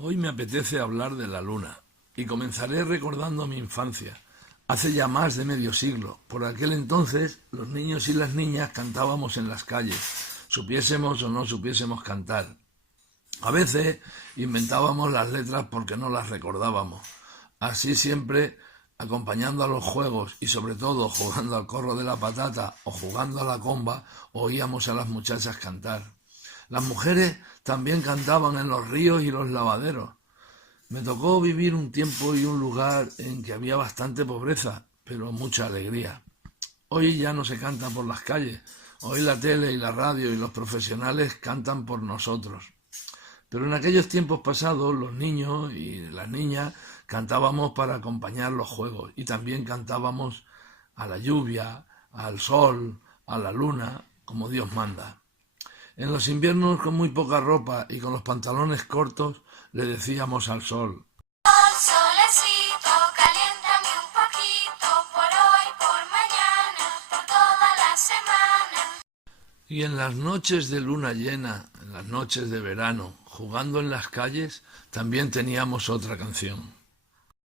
Hoy me apetece hablar de la luna y comenzaré recordando mi infancia. Hace ya más de medio siglo. Por aquel entonces los niños y las niñas cantábamos en las calles, supiésemos o no supiésemos cantar. A veces inventábamos las letras porque no las recordábamos. Así siempre, acompañando a los juegos y sobre todo jugando al corro de la patata o jugando a la comba, oíamos a las muchachas cantar. Las mujeres también cantaban en los ríos y los lavaderos. Me tocó vivir un tiempo y un lugar en que había bastante pobreza, pero mucha alegría. Hoy ya no se canta por las calles. Hoy la tele y la radio y los profesionales cantan por nosotros. Pero en aquellos tiempos pasados los niños y las niñas cantábamos para acompañar los juegos y también cantábamos a la lluvia, al sol, a la luna, como Dios manda. En los inviernos, con muy poca ropa y con los pantalones cortos, le decíamos al sol: Solecito, caliéntame un poquito, por hoy, por mañana, por toda la semana. Y en las noches de luna llena, en las noches de verano, jugando en las calles, también teníamos otra canción.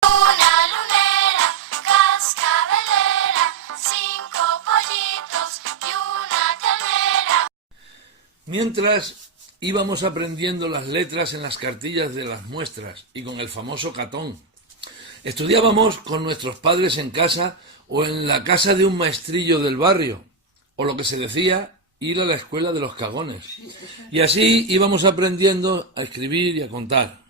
Una lunera, cascabelera, 5 pollitos y una ternera. Mientras íbamos aprendiendo las letras en las cartillas de las muestras y con el famoso catón. Estudiábamos con nuestros padres en casa o en la casa de un maestrillo del barrio, o lo que se decía, ir a la escuela de los cagones. Y así íbamos aprendiendo a escribir y a contar.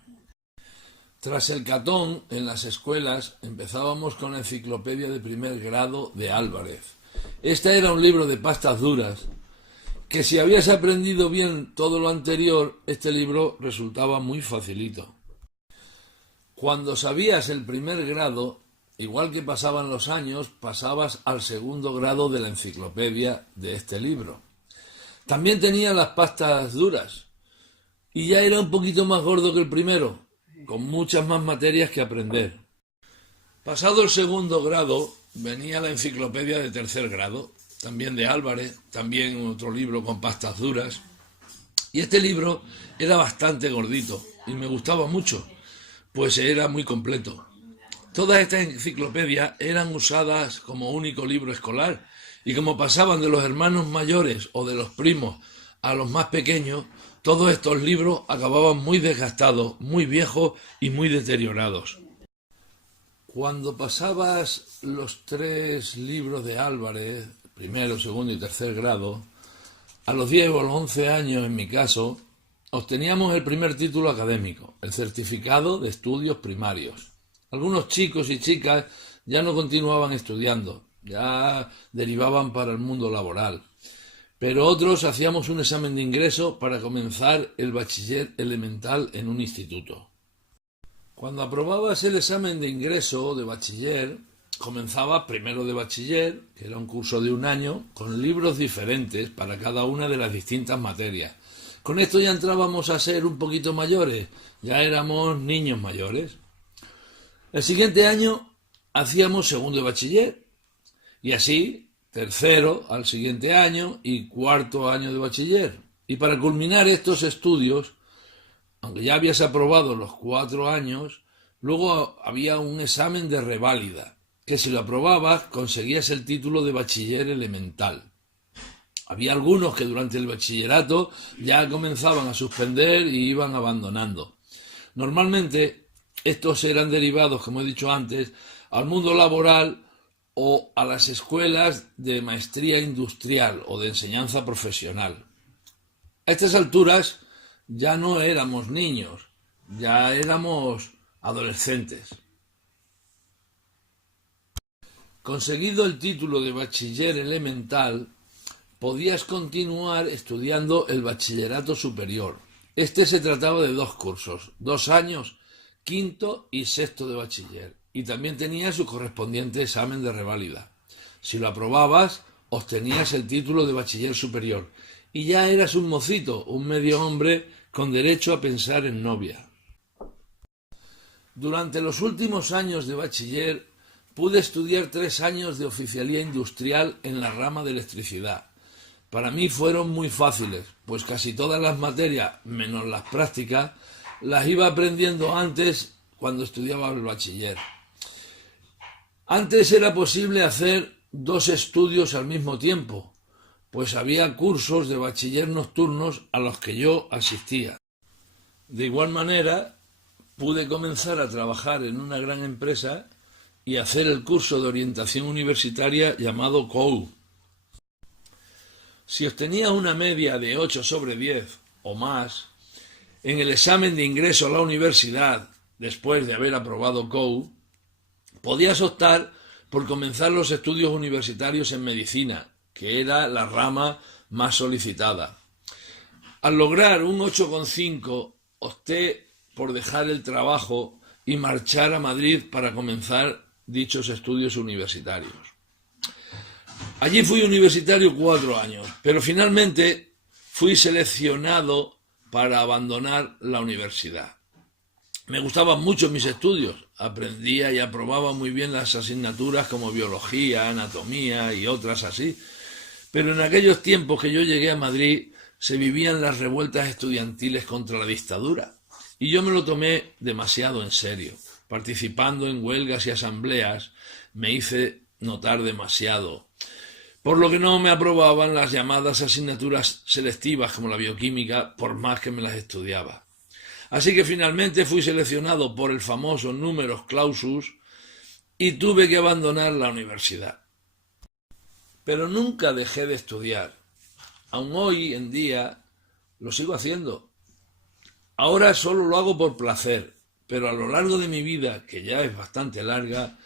Tras el catón, en las escuelas, empezábamos con la enciclopedia de primer grado de Álvarez. Este era un libro de pastas duras, que si habías aprendido bien todo lo anterior, este libro resultaba muy facilito. Cuando sabías el primer grado, igual que pasaban los años, pasabas al segundo grado de la enciclopedia de este libro. También tenía las pastas duras, y ya era un poquito más gordo que el primero, con muchas más materias que aprender. Pasado el segundo grado, venía la enciclopedia de tercer grado, también de Álvarez, también otro libro con pastas duras. Y este libro era bastante gordito y me gustaba mucho, pues era muy completo. Todas estas enciclopedias eran usadas como único libro escolar y como pasaban de los hermanos mayores o de los primos a los más pequeños, todos estos libros acababan muy desgastados, muy viejos y muy deteriorados. Cuando pasabas los 3 libros de Álvarez, primero, segundo y tercer grado, a los 10 o los 11 años, en mi caso, obteníamos el primer título académico, el certificado de estudios primarios. Algunos chicos y chicas ya no continuaban estudiando, ya derivaban para el mundo laboral, pero otros hacíamos un examen de ingreso para comenzar el bachiller elemental en un instituto. Cuando aprobabas el examen de ingreso de bachiller, comenzaba primero de bachiller, que era un curso de un año, con libros diferentes para cada una de las distintas materias. Con esto ya entrábamos a ser un poquito mayores, ya éramos niños mayores. El siguiente año hacíamos segundo de bachiller, y así tercero al siguiente año y cuarto año de bachiller. Y para culminar estos estudios, aunque ya habías aprobado los 4 años, luego había un examen de reválida, que si lo aprobabas conseguías el título de bachiller elemental. Había algunos que durante el bachillerato ya comenzaban a suspender y iban abandonando. Normalmente estos eran derivados, como he dicho antes, al mundo laboral o a las escuelas de maestría industrial o de enseñanza profesional. A estas alturas ya no éramos niños, ya éramos adolescentes. Conseguido el título de bachiller elemental, podías continuar estudiando el bachillerato superior. Este se trataba de 2 cursos, 2 años, quinto y sexto de bachiller, y también tenía su correspondiente examen de reválida. Si lo aprobabas, obtenías el título de bachiller superior, y ya eras un mocito, un medio hombre con derecho a pensar en novia. Durante los últimos años de bachiller pude estudiar 3 años de oficialía industrial en la rama de electricidad. Para mí fueron muy fáciles, pues casi todas las materias, menos las prácticas, las iba aprendiendo antes cuando estudiaba el bachiller. Antes era posible hacer 2 estudios al mismo tiempo, pues había cursos de bachiller nocturnos a los que yo asistía. De igual manera, pude comenzar a trabajar en una gran empresa y hacer el curso de orientación universitaria llamado COU. Si obtenía una media de 8/10 o más en el examen de ingreso a la universidad después de haber aprobado COU, podías optar por comenzar los estudios universitarios en medicina, que era la rama más solicitada. Al lograr un 8,5, opté por dejar el trabajo y marchar a Madrid para comenzar dichos estudios universitarios. Allí fui universitario 4 años, pero finalmente fui seleccionado para abandonar la universidad. Me gustaban mucho mis estudios, aprendía y aprobaba muy bien las asignaturas como biología, anatomía y otras así, pero en aquellos tiempos que yo llegué a Madrid se vivían las revueltas estudiantiles contra la dictadura y yo me lo tomé demasiado en serio. Participando en huelgas y asambleas me hice notar demasiado, por lo que no me aprobaban las llamadas asignaturas selectivas como la bioquímica, por más que me las estudiaba. Así que finalmente fui seleccionado por el famoso numerus clausus y tuve que abandonar la universidad. Pero nunca dejé de estudiar. Aún hoy en día lo sigo haciendo. Ahora solo lo hago por placer, pero a lo largo de mi vida, que ya es bastante larga,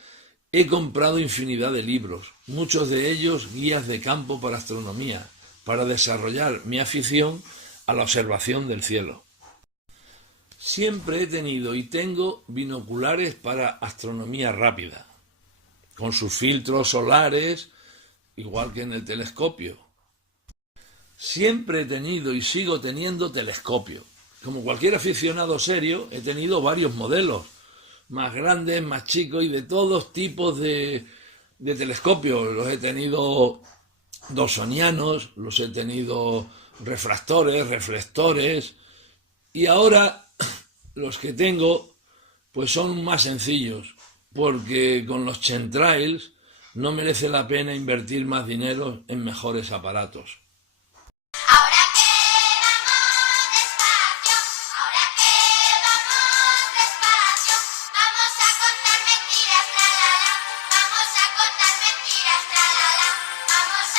he comprado infinidad de libros, muchos de ellos guías de campo para astronomía, para desarrollar mi afición a la observación del cielo. Siempre he tenido y tengo binoculares para astronomía rápida, con sus filtros solares, igual que en el telescopio. Siempre he tenido y sigo teniendo telescopio. Como cualquier aficionado serio, he tenido varios modelos, más grandes, más chicos y de todos tipos de telescopios. Los he tenido dawsonianos, los he tenido refractores, reflectores, y ahora los que tengo pues son más sencillos, porque con los chemtrails no merece la pena invertir más dinero en mejores aparatos. Ahora que vamos despacio, ahora que vamos despacio, vamos a contar mentiras, tra la la, vamos a contar mentiras, tra la la, vamos a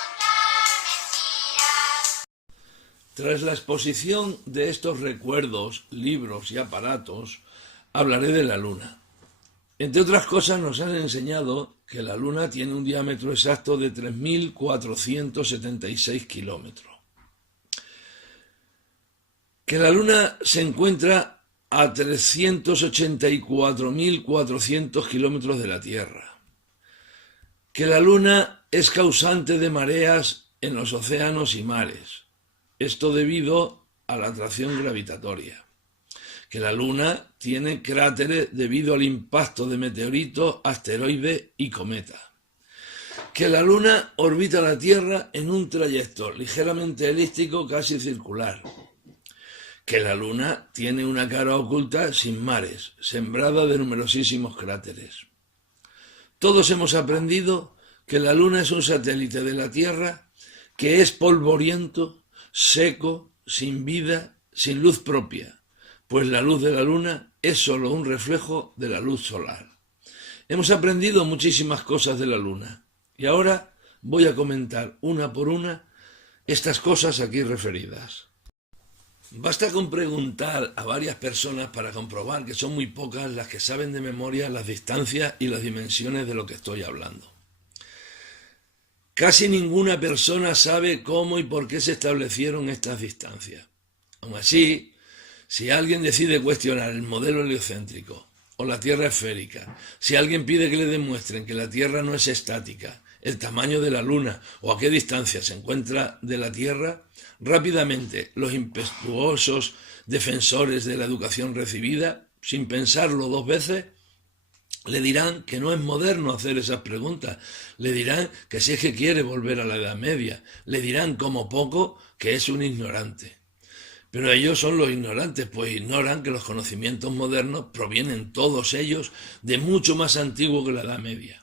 contar mentiras. Tras la exposición de estos recuerdos, libros y aparatos, hablaré de la Luna. Entre otras cosas, nos han enseñado que la Luna tiene un diámetro exacto de 3.476 kilómetros. Que la Luna se encuentra a 384.400 kilómetros de la Tierra. Que la Luna es causante de mareas en los océanos y mares. Esto debido a la atracción gravitatoria. Que la Luna tiene cráteres debido al impacto de meteoritos, asteroides y cometas. Que la Luna orbita la Tierra en un trayecto ligeramente elíptico, casi circular. Que la Luna tiene una cara oculta sin mares, sembrada de numerosísimos cráteres. Todos hemos aprendido que la Luna es un satélite de la Tierra que es polvoriento, seco, sin vida, sin luz propia, pues la luz de la Luna es solo un reflejo de la luz solar. Hemos aprendido muchísimas cosas de la Luna y ahora voy a comentar una por una estas cosas aquí referidas. Basta con preguntar a varias personas para comprobar que son muy pocas las que saben de memoria las distancias y las dimensiones de lo que estoy hablando. Casi ninguna persona sabe cómo y por qué se establecieron estas distancias. Aun así, si alguien decide cuestionar el modelo heliocéntrico o la Tierra esférica, si alguien pide que le demuestren que la Tierra no es estática, el tamaño de la Luna o a qué distancia se encuentra de la Tierra, rápidamente los impetuosos defensores de la educación recibida, sin pensarlo 2 veces, le dirán que no es moderno hacer esas preguntas, le dirán que si es que quiere volver a la Edad Media, le dirán como poco que es un ignorante. Pero ellos son los ignorantes, pues ignoran que los conocimientos modernos provienen todos ellos de mucho más antiguo que la Edad Media.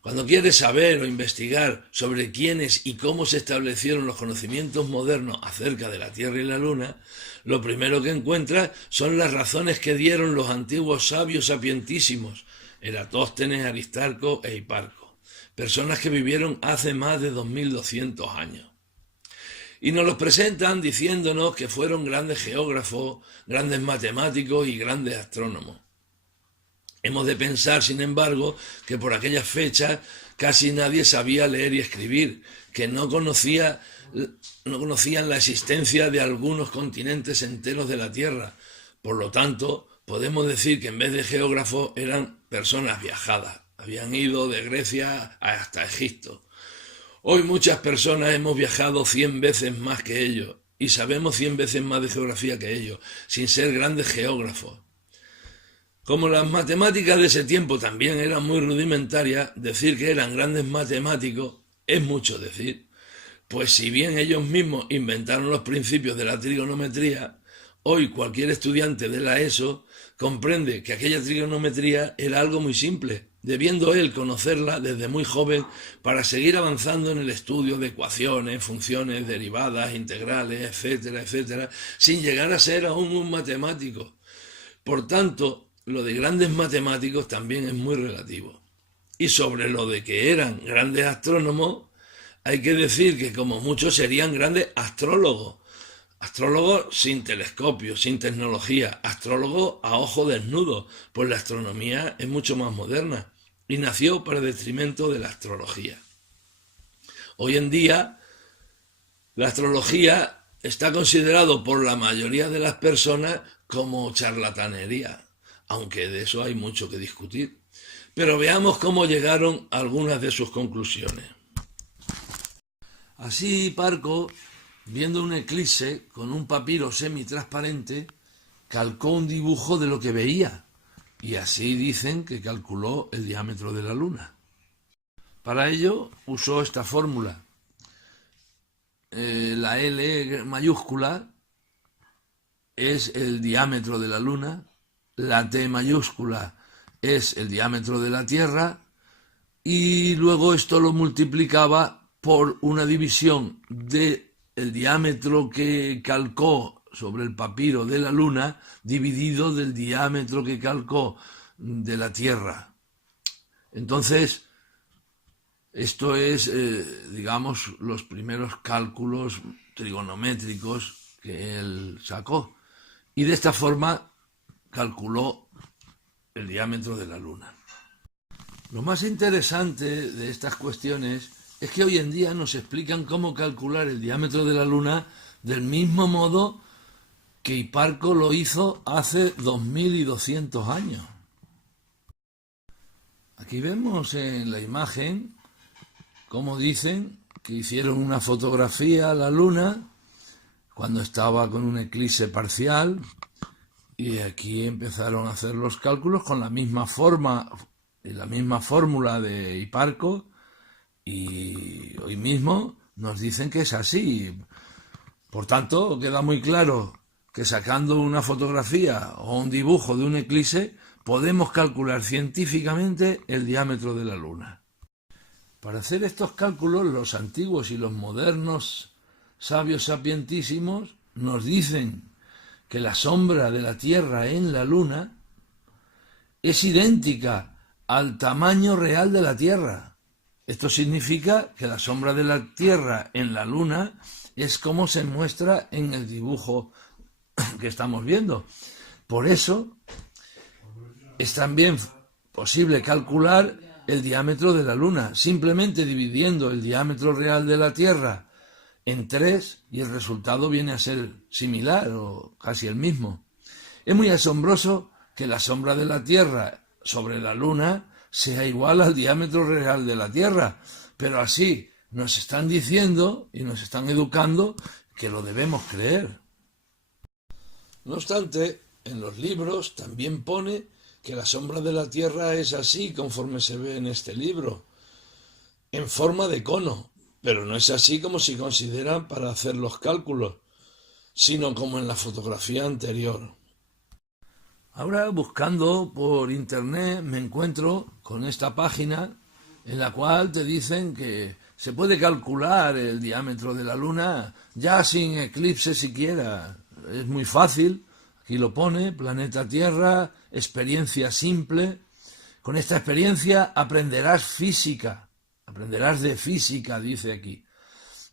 Cuando quieres saber o investigar sobre quiénes y cómo se establecieron los conocimientos modernos acerca de la Tierra y la Luna, lo primero que encuentras son las razones que dieron los antiguos sabios sapientísimos, Eratóstenes, Aristarco e Hiparco, personas que vivieron hace más de 2200 años. Y nos los presentan diciéndonos que fueron grandes geógrafos, grandes matemáticos y grandes astrónomos. Hemos de pensar, sin embargo, que por aquellas fechas casi nadie sabía leer y escribir, que no conocían la existencia de algunos continentes enteros de la Tierra. Por lo tanto, podemos decir que en vez de geógrafos eran personas viajadas. Habían ido de Grecia hasta Egipto. Hoy muchas personas hemos viajado 100 veces más que ellos y sabemos 100 veces más de geografía que ellos, sin ser grandes geógrafos. Como las matemáticas de ese tiempo también eran muy rudimentarias, decir que eran grandes matemáticos es mucho decir, pues si bien ellos mismos inventaron los principios de la trigonometría, hoy cualquier estudiante de la ESO comprende que aquella trigonometría era algo muy simple, debiendo él conocerla desde muy joven para seguir avanzando en el estudio de ecuaciones, funciones, derivadas, integrales, etcétera, etcétera, sin llegar a ser aún un matemático. Por tanto, lo de grandes matemáticos también es muy relativo. Y sobre lo de que eran grandes astrónomos, hay que decir que como muchos serían grandes astrólogos. Astrólogos sin telescopio, sin tecnología, astrólogos a ojo desnudo, pues la astronomía es mucho más moderna y nació para detrimento de la astrología. Hoy en día, la astrología está considerado por la mayoría de las personas como charlatanería, aunque de eso hay mucho que discutir. Pero veamos cómo llegaron algunas de sus conclusiones. Así Hiparco, viendo un eclipse con un papiro semitransparente, calcó un dibujo de lo que veía, y así dicen que calculó el diámetro de la Luna. Para ello usó esta fórmula. La L mayúscula es el diámetro de la Luna, la T mayúscula es el diámetro de la Tierra, y luego esto lo multiplicaba por una división del diámetro que calcó sobre el papiro de la Luna, dividido del diámetro que calcó de la Tierra. Entonces, esto es, digamos, los primeros cálculos trigonométricos que él sacó. Y de esta forma calculó el diámetro de la Luna. Lo más interesante de estas cuestiones es que hoy en día nos explican cómo calcular el diámetro de la Luna del mismo modo que Hiparco lo hizo hace 2200 años. Aquí vemos en la imagen cómo dicen que hicieron una fotografía a la Luna cuando estaba con un eclipse parcial, y aquí empezaron a hacer los cálculos con la misma forma y la misma fórmula de Hiparco, y hoy mismo nos dicen que es así. Por tanto, queda muy claro que sacando una fotografía o un dibujo de un eclipse podemos calcular científicamente el diámetro de la Luna. Para hacer estos cálculos, los antiguos y los modernos sabios sapientísimos nos dicen que la sombra de la Tierra en la Luna es idéntica al tamaño real de la Tierra. Esto significa que la sombra de la Tierra en la Luna es como se muestra en el dibujo que estamos viendo. Por eso es también posible calcular el diámetro de la Luna, simplemente dividiendo el diámetro real de la Tierra en 3 y el resultado viene a ser similar o casi el mismo. Es muy asombroso que la sombra de la Tierra sobre la Luna sea igual al diámetro real de la Tierra, pero así nos están diciendo y nos están educando que lo debemos creer. No obstante, en los libros también pone que la sombra de la Tierra es así conforme se ve en este libro, en forma de cono, pero no es así como se consideran para hacer los cálculos. sino como en la fotografía anterior. Ahora, buscando por internet, me encuentro con esta página en la cual te dicen que se puede calcular el diámetro de la Luna ya sin eclipse siquiera. Es muy fácil, aquí lo pone, planeta Tierra, experiencia simple. Con esta experiencia aprenderás física, aprenderás de física, dice aquí.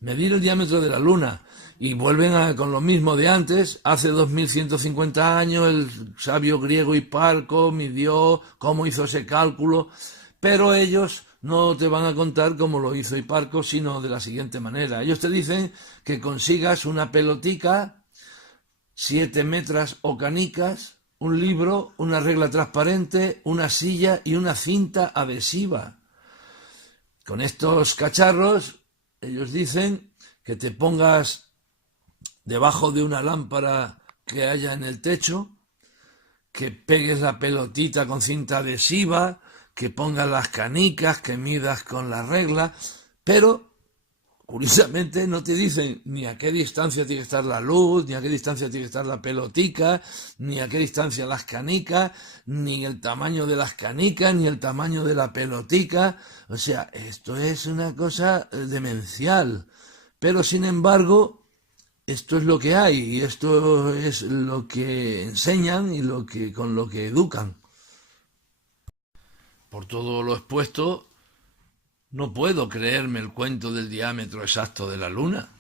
Medir el diámetro de la Luna. Y vuelven con lo mismo de antes. Hace 2150 años el sabio griego Hiparco midió cómo hizo ese cálculo, pero ellos no te van a contar cómo lo hizo Hiparco, sino de la siguiente manera. Ellos te dicen que consigas una pelotica, 7 metras o canicas, un libro, una regla transparente, una silla y una cinta adhesiva. Con estos cacharros, ellos dicen que te pongas debajo de una lámpara que haya en el techo, que pegues la pelotita con cinta adhesiva, que pongas las canicas, que midas con la regla, pero curiosamente no te dicen ni a qué distancia tiene que estar la luz, ni a qué distancia tiene que estar la pelotica, ni a qué distancia las canicas, ni el tamaño de las canicas, ni el tamaño de la pelotica. O sea, esto es una cosa demencial. Pero sin embargo, esto es lo que hay y esto es lo que enseñan y con lo que educan. Por todo lo expuesto, no puedo creerme el cuento del diámetro exacto de la Luna.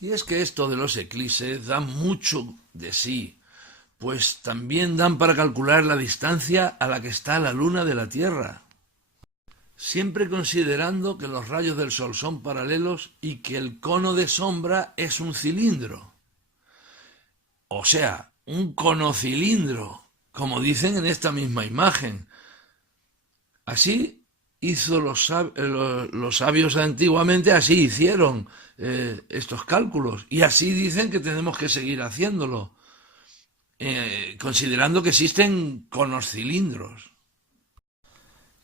Y es que esto de los eclipses da mucho de sí, pues también dan para calcular la distancia a la que está la Luna de la Tierra, siempre considerando que los rayos del Sol son paralelos y que el cono de sombra es un cilindro. O sea, un conocilindro, como dicen en esta misma imagen. Así hizo los sabios antiguamente, así hicieron estos cálculos. Y así dicen que tenemos que seguir haciéndolo, considerando que existen conos cilindros.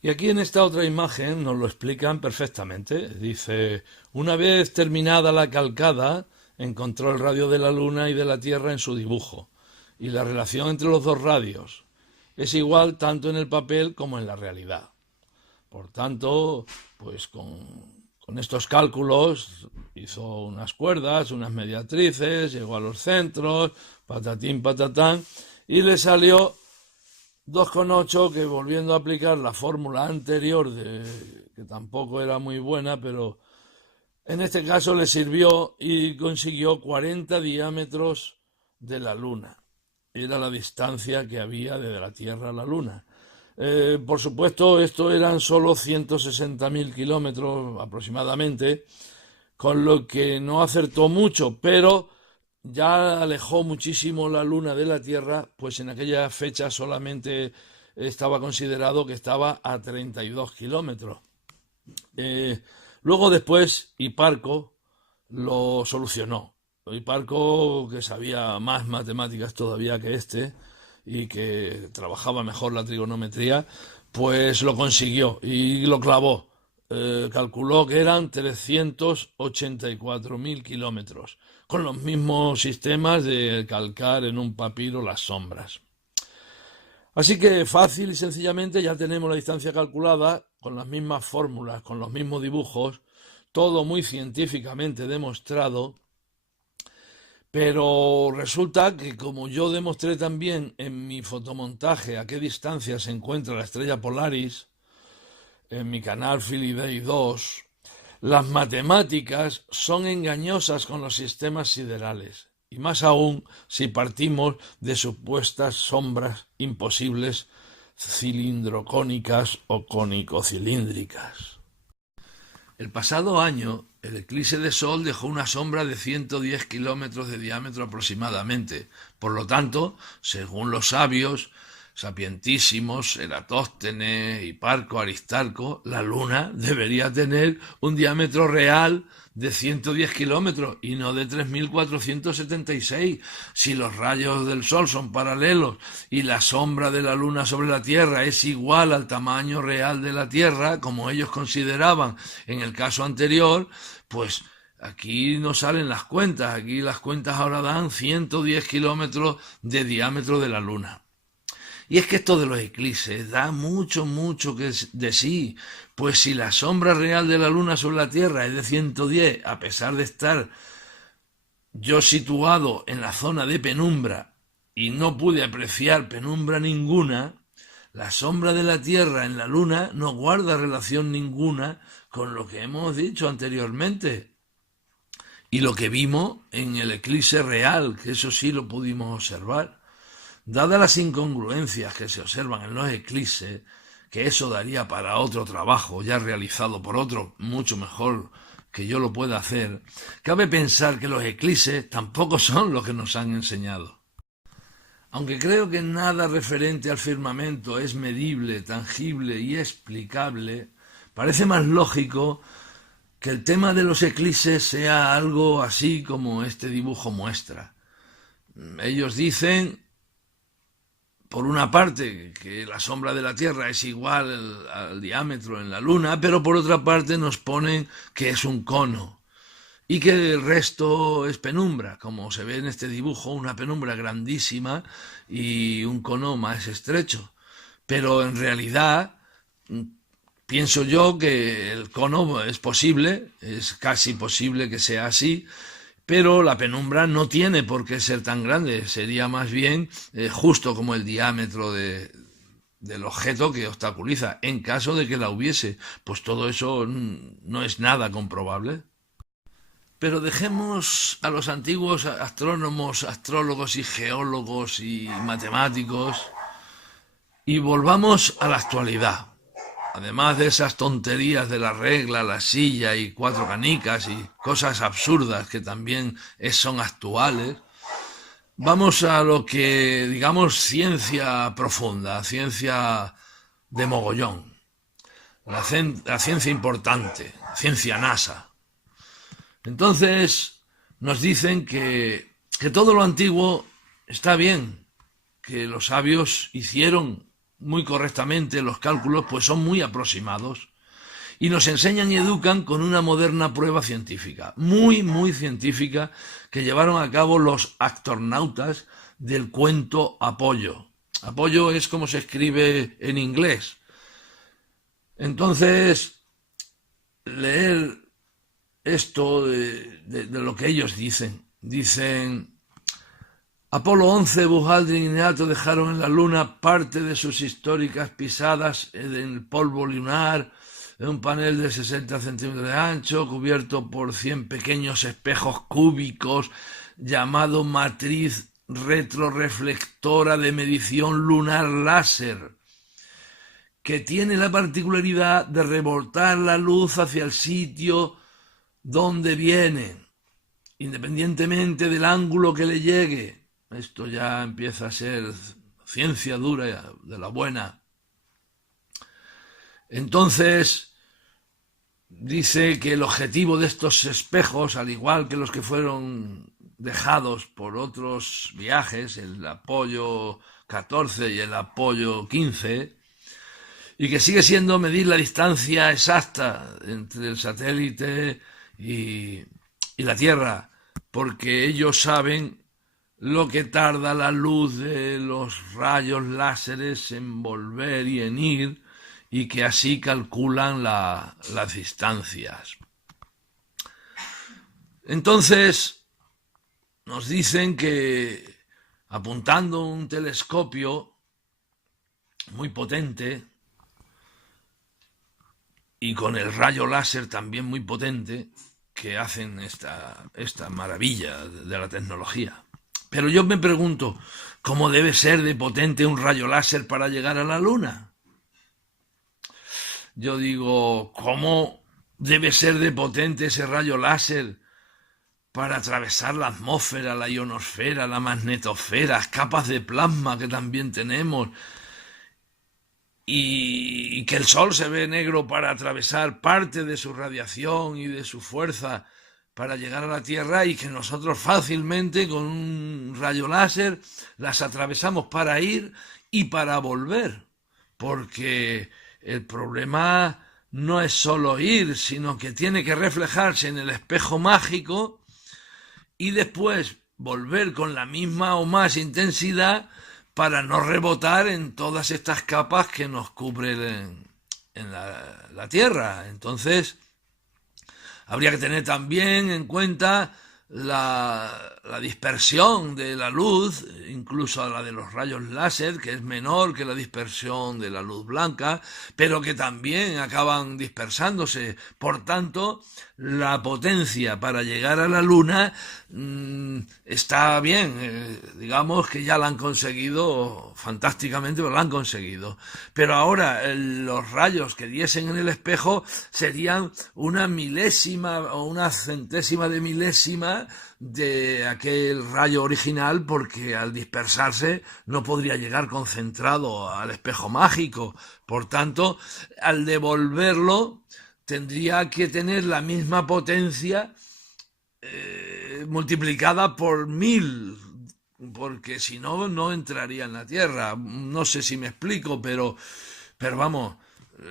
Y aquí en esta otra imagen nos lo explican perfectamente. Dice, una vez terminada la calcada, encontró el radio de la Luna y de la Tierra en su dibujo, y la relación entre los dos radios es igual tanto en el papel como en la realidad. Por tanto, pues con estos cálculos hizo unas cuerdas, unas mediatrices, llegó a los centros, patatín, patatán, y le salió 2,8, que volviendo a aplicar la fórmula anterior, que tampoco era muy buena, pero en este caso le sirvió y consiguió 40 diámetros de la Luna. Era la distancia que había desde la Tierra a la Luna. Por supuesto, esto eran solo 160.000 kilómetros aproximadamente, con lo que no acertó mucho, pero ya alejó muchísimo la Luna de la Tierra, pues en aquella fecha solamente estaba considerado que estaba a 32 kilómetros. Luego después Hiparco lo solucionó. Hiparco, que sabía más matemáticas todavía que este y que trabajaba mejor la trigonometría, pues lo consiguió y lo clavó. Calculó que eran 384.000 kilómetros, con los mismos sistemas de calcar en un papiro las sombras. Así que fácil y sencillamente ya tenemos la distancia calculada, con las mismas fórmulas, con los mismos dibujos, todo muy científicamente demostrado. Pero resulta que, como yo demostré también en mi fotomontaje a qué distancia se encuentra la estrella Polaris, en mi canal Philae 2, las matemáticas son engañosas con los sistemas siderales, y más aún si partimos de supuestas sombras imposibles cilindrocónicas o cónico-cilíndricas. El pasado año, el eclipse de Sol dejó una sombra de 110 kilómetros de diámetro aproximadamente. Por lo tanto, según los sabios, sapientísimos, Eratóstenes, Hiparco, Aristarco, la Luna debería tener un diámetro real de 110 kilómetros y no de 3.476. Si los rayos del Sol son paralelos y la sombra de la Luna sobre la Tierra es igual al tamaño real de la Tierra, como ellos consideraban en el caso anterior, pues Aquí no salen las cuentas, aquí las cuentas ahora dan 110 kilómetros de diámetro de la Luna. Y es que esto de los eclipses da mucho de sí, pues si la sombra real de la Luna sobre la Tierra es de 110, a pesar de estar yo situado en la zona de penumbra y no pude apreciar penumbra ninguna, la sombra de la Tierra en la Luna no guarda relación ninguna con lo que hemos dicho anteriormente y lo que vimos en el eclipse real, que eso sí lo pudimos observar. Dadas las incongruencias que se observan en los eclipses, que eso daría para otro trabajo ya realizado por otro mucho mejor que yo lo pueda hacer, cabe pensar que los eclipses tampoco son lo que nos han enseñado. Aunque creo que nada referente al firmamento es medible, tangible y explicable, parece más lógico que el tema de los eclipses sea algo así como este dibujo muestra. Ellos dicen, por una parte, que la sombra de la Tierra es igual al diámetro en la Luna, pero por otra parte nos ponen que es un cono y que el resto es penumbra, como se ve en este dibujo, una penumbra grandísima y un cono más estrecho. Pero en realidad pienso yo que el cono es posible, es casi posible que sea así, pero la penumbra no tiene por qué ser tan grande, sería más bien justo como el diámetro del objeto que obstaculiza, en caso de que la hubiese, pues todo eso no es nada comprobable. Pero dejemos a los antiguos astrónomos, astrólogos y geólogos y matemáticos y volvamos a la actualidad. Además de esas tonterías de la regla, la silla y 4 canicas y cosas absurdas que también son actuales, vamos a lo que, digamos, ciencia profunda, ciencia de mogollón, la ciencia importante, ciencia NASA. Entonces nos dicen que todo lo antiguo está bien, que los sabios hicieron muy correctamente los cálculos, pues son muy aproximados, y nos enseñan y educan con una moderna prueba científica, muy científica, que llevaron a cabo los astronautas del cuento Apollo. Apollo es como se escribe en inglés. Entonces, leer esto de lo que ellos dicen: Apolo 11, Buzz Aldrin y Neato dejaron en la Luna parte de sus históricas pisadas en el polvo lunar, en un panel de 60 centímetros de ancho, cubierto por 100 pequeños espejos cúbicos, llamado matriz retroreflectora de medición lunar láser, que tiene la particularidad de rebotar la luz hacia el sitio donde viene, independientemente del ángulo que le llegue. Esto ya empieza a ser ciencia dura, de la buena. Entonces, dice que el objetivo de estos espejos, al igual que los que fueron dejados por otros viajes, el Apollo 14 y el Apollo 15, y que sigue siendo medir la distancia exacta entre el satélite y la Tierra, porque ellos saben lo que tarda la luz de los rayos láseres en volver y en ir, y que así calculan las distancias. Entonces, nos dicen que apuntando un telescopio muy potente y con el rayo láser también muy potente, que hacen esta maravilla de la tecnología. Pero yo me pregunto, ¿cómo debe ser de potente un rayo láser para llegar a la Luna? Yo digo, ¿cómo debe ser de potente ese rayo láser para atravesar la atmósfera, la ionosfera, la magnetosfera, capas de plasma que también tenemos, y que el Sol se ve negro para atravesar parte de su radiación y de su fuerza para llegar a la Tierra, y que nosotros fácilmente con un rayo láser las atravesamos para ir y para volver? Porque el problema no es solo ir, sino que tiene que reflejarse en el espejo mágico y después volver con la misma o más intensidad para no rebotar en todas estas capas que nos cubren en la Tierra. Entonces, habría que tener también en cuenta la dispersión de la luz, incluso la de los rayos láser, que es menor que la dispersión de la luz blanca, pero que también acaban dispersándose. Por tanto, la potencia para llegar a la Luna está bien, digamos que ya la han conseguido fantásticamente, pero la han conseguido. Pero ahora los rayos que diesen en el espejo serían una milésima o una centésima de milésima de aquel rayo original, porque al dispersarse no podría llegar concentrado al espejo mágico. Por tanto, al devolverlo tendría que tener la misma potencia multiplicada por 1000, porque si no, no entraría en la Tierra. No sé si me explico, pero vamos,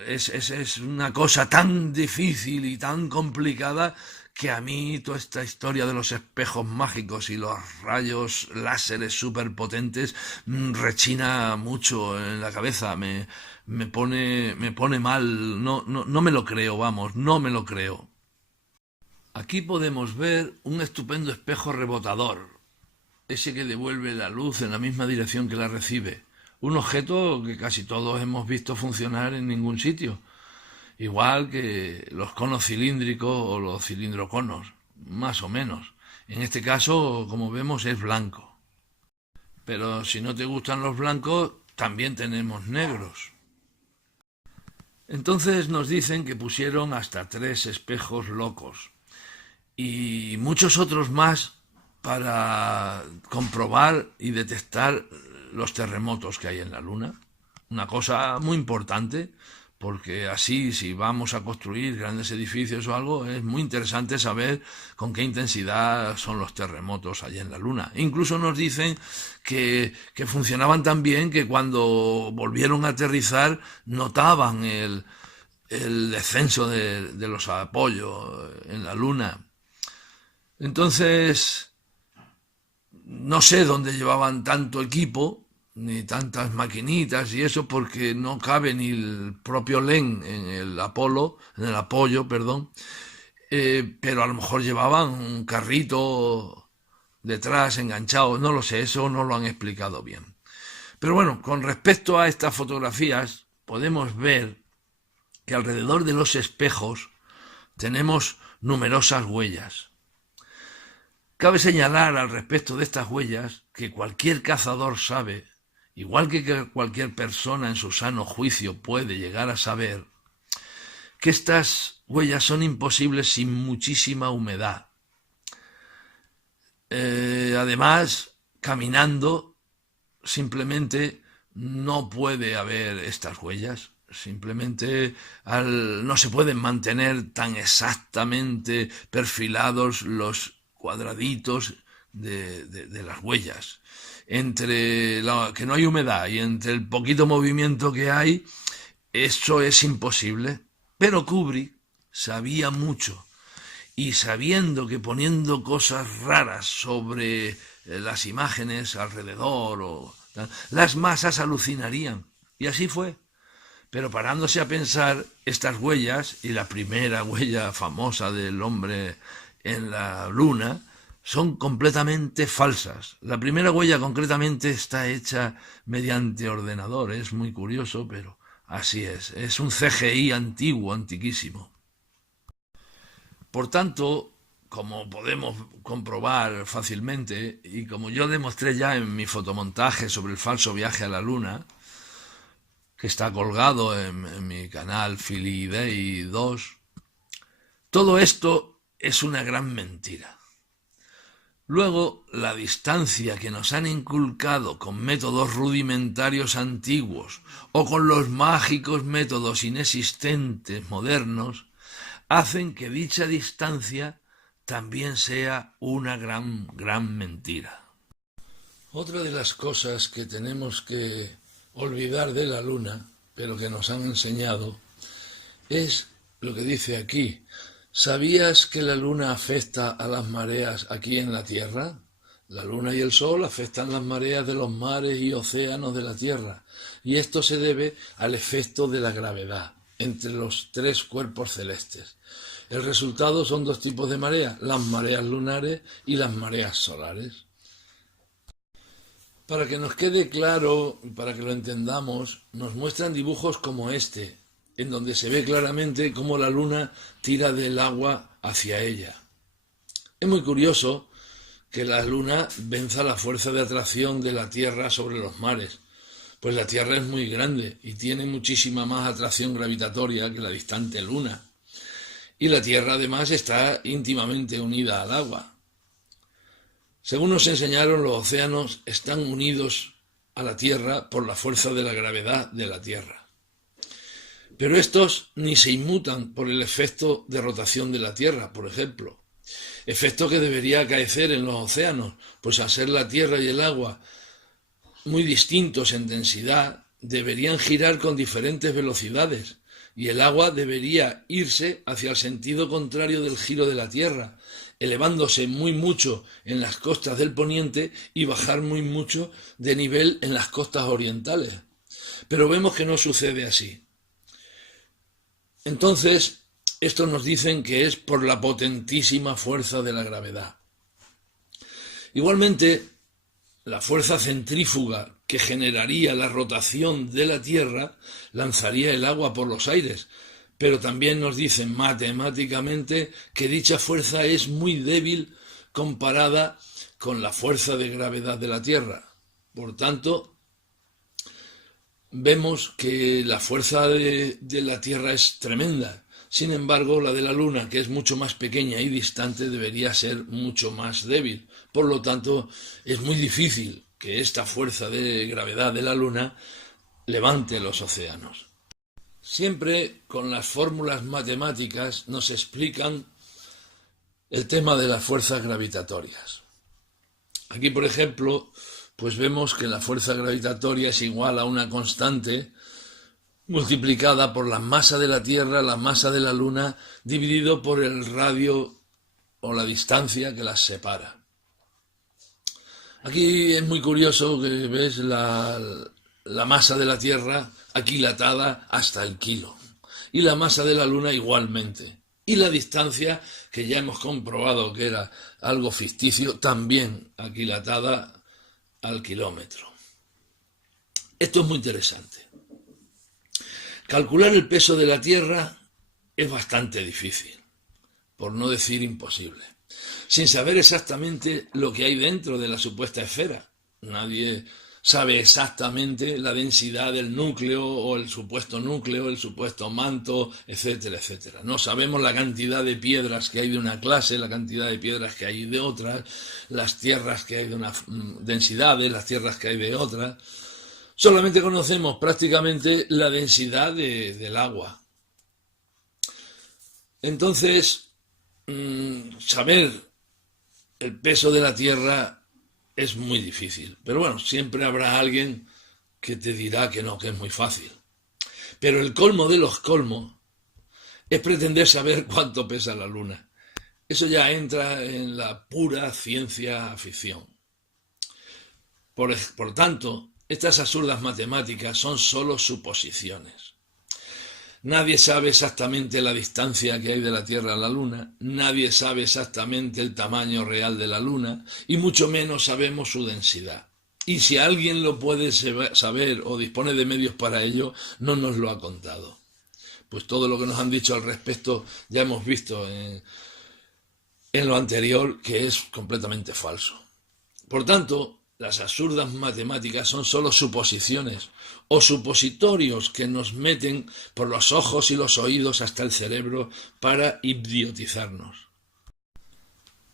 es una cosa tan difícil y tan complicada que a mí toda esta historia de los espejos mágicos y los rayos láseres superpotentes rechina mucho en la cabeza, me pone mal, no me lo creo, vamos, no me lo creo. Aquí podemos ver un estupendo espejo rebotador, ese que devuelve la luz en la misma dirección que la recibe. Un objeto que casi todos hemos visto funcionar en ningún sitio, igual que los conos cilíndricos o los cilindroconos, más o menos. En este caso, como vemos, es blanco. Pero si no te gustan los blancos, también tenemos negros. Entonces nos dicen que pusieron hasta 3 espejos locos y muchos otros más para comprobar y detectar los terremotos que hay en la Luna. Una cosa muy importante, porque así, si vamos a construir grandes edificios o algo, es muy interesante saber con qué intensidad son los terremotos allá en la Luna. Incluso nos dicen que funcionaban tan bien que cuando volvieron a aterrizar notaban el descenso de los apoyos en la Luna. Entonces, no sé dónde llevaban tanto equipo, ni tantas maquinitas y eso, porque no cabe ni el propio LEN en el apoyo, perdón, pero a lo mejor llevaban un carrito detrás enganchado, no lo sé, eso no lo han explicado bien. Pero bueno, con respecto a estas fotografías, podemos ver que alrededor de los espejos tenemos numerosas huellas. Cabe señalar al respecto de estas huellas que cualquier cazador sabe, igual que cualquier persona en su sano juicio puede llegar a saber, que estas huellas son imposibles sin muchísima humedad. Además, caminando, simplemente no puede haber estas huellas. Simplemente no se pueden mantener tan exactamente perfilados los cuadraditos de las huellas. Entre que no hay humedad y entre el poquito movimiento que hay, eso es imposible. Pero Kubrick sabía mucho, y sabiendo que poniendo cosas raras sobre las imágenes alrededor, las masas alucinarían. Y así fue. Pero parándose a pensar, estas huellas, y la primera huella famosa del hombre en la Luna, son completamente falsas. La primera huella concretamente está hecha mediante ordenador, es muy curioso, pero así es un CGI antiguo, antiquísimo. Por tanto, como podemos comprobar fácilmente, y como yo demostré ya en mi fotomontaje sobre el falso viaje a la Luna, que está colgado en mi canal Philly Day 2, todo esto es una gran mentira. Luego, la distancia que nos han inculcado con métodos rudimentarios antiguos o con los mágicos métodos inexistentes modernos hacen que dicha distancia también sea una gran mentira. Otra de las cosas que tenemos que olvidar de la Luna, pero que nos han enseñado, Es lo que dice aquí. ¿Sabías que la luna afecta a las mareas aquí en la Tierra? La luna y el sol afectan las mareas de los mares y océanos de la Tierra, y esto se debe al efecto de la gravedad entre los tres cuerpos celestes. El resultado son dos tipos de mareas, las mareas lunares y las mareas solares. Para que nos quede claro y para que lo entendamos, nos muestran dibujos como este, en donde se ve claramente cómo la luna tira del agua hacia ella. Es muy curioso que la luna venza la fuerza de atracción de la Tierra sobre los mares, pues la Tierra es muy grande y tiene muchísima más atracción gravitatoria que la distante luna. Y la Tierra además está íntimamente unida al agua. Según nos enseñaron, los océanos están unidos a la Tierra por la fuerza de la gravedad de la Tierra. Pero estos ni se inmutan por el efecto de rotación de la Tierra, por ejemplo. Efecto que debería acaecer en los océanos, pues al ser la Tierra y el agua muy distintos en densidad, deberían girar con diferentes velocidades, y el agua debería irse hacia el sentido contrario del giro de la Tierra, elevándose muy mucho en las costas del poniente y bajar muy mucho de nivel en las costas orientales. Pero vemos que no sucede así. Entonces, estos nos dicen que es por la potentísima fuerza de la gravedad. Igualmente, la fuerza centrífuga que generaría la rotación de la Tierra lanzaría el agua por los aires, pero también nos dicen matemáticamente que dicha fuerza es muy débil comparada con la fuerza de gravedad de la Tierra. Por tanto, vemos que la fuerza de la Tierra es tremenda. Sin embargo, la de la Luna, que es mucho más pequeña y distante, debería ser mucho más débil. Por lo tanto, es muy difícil que esta fuerza de gravedad de la Luna levante los océanos. Siempre con las fórmulas matemáticas nos explican el tema de las fuerzas gravitatorias. Aquí, por ejemplo, pues vemos que la fuerza gravitatoria es igual a una constante multiplicada por la masa de la Tierra, la masa de la Luna, dividido por el radio o la distancia que las separa. Aquí es muy curioso que ves la masa de la Tierra aquilatada hasta el kilo, y la masa de la Luna igualmente, y la distancia, que ya hemos comprobado que era algo ficticio, también aquilatada al kilómetro. Esto es muy interesante. Calcular el peso de la Tierra es bastante difícil, por no decir imposible, sin saber exactamente lo que hay dentro de la supuesta esfera. Nadie sabe exactamente la densidad del núcleo o el supuesto manto, etcétera, etcétera. No sabemos la cantidad de piedras que hay de una clase, la cantidad de piedras que hay de otras, las tierras que hay de una densidades, las tierras que hay de otras. Solamente conocemos prácticamente la densidad del agua. Entonces, saber el peso de la Tierra es muy difícil. Pero bueno, siempre habrá alguien que te dirá que no, que es muy fácil. Pero el colmo de los colmos es pretender saber cuánto pesa la Luna. Eso ya entra en la pura ciencia ficción. Por tanto, estas absurdas matemáticas son solo suposiciones. Nadie sabe exactamente la distancia que hay de la Tierra a la Luna, nadie sabe exactamente el tamaño real de la Luna, y mucho menos sabemos su densidad. Y si alguien lo puede saber o dispone de medios para ello, no nos lo ha contado. Pues todo lo que nos han dicho al respecto ya hemos visto en lo anterior, que es completamente falso. Por tanto, las absurdas matemáticas son solo suposiciones o supositorios que nos meten por los ojos y los oídos hasta el cerebro para idiotizarnos.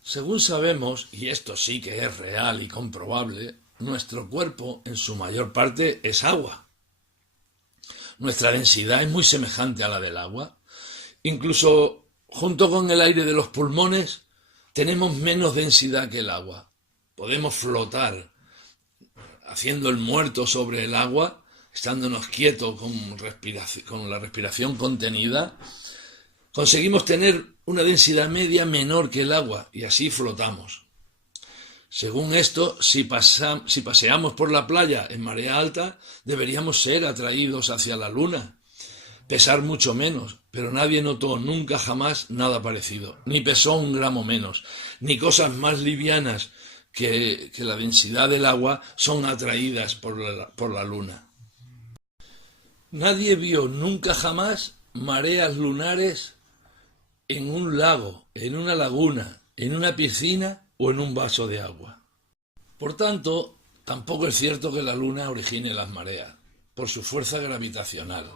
Según sabemos, y esto sí que es real y comprobable, nuestro cuerpo en su mayor parte es agua. Nuestra densidad es muy semejante a la del agua. Incluso junto con el aire de los pulmones tenemos menos densidad que el agua. Podemos flotar haciendo el muerto sobre el agua estándonos quietos con la respiración contenida, conseguimos tener una densidad media menor que el agua y así flotamos. Según esto, si paseamos por la playa en marea alta, deberíamos ser atraídos hacia la luna, pesar mucho menos, pero nadie notó nunca jamás nada parecido, ni pesó un gramo menos, ni cosas más livianas que la densidad del agua son atraídas por la luna. Nadie vio nunca jamás mareas lunares en un lago, en una laguna, en una piscina o en un vaso de agua. Por tanto, tampoco es cierto que la luna origine las mareas, por su fuerza gravitacional.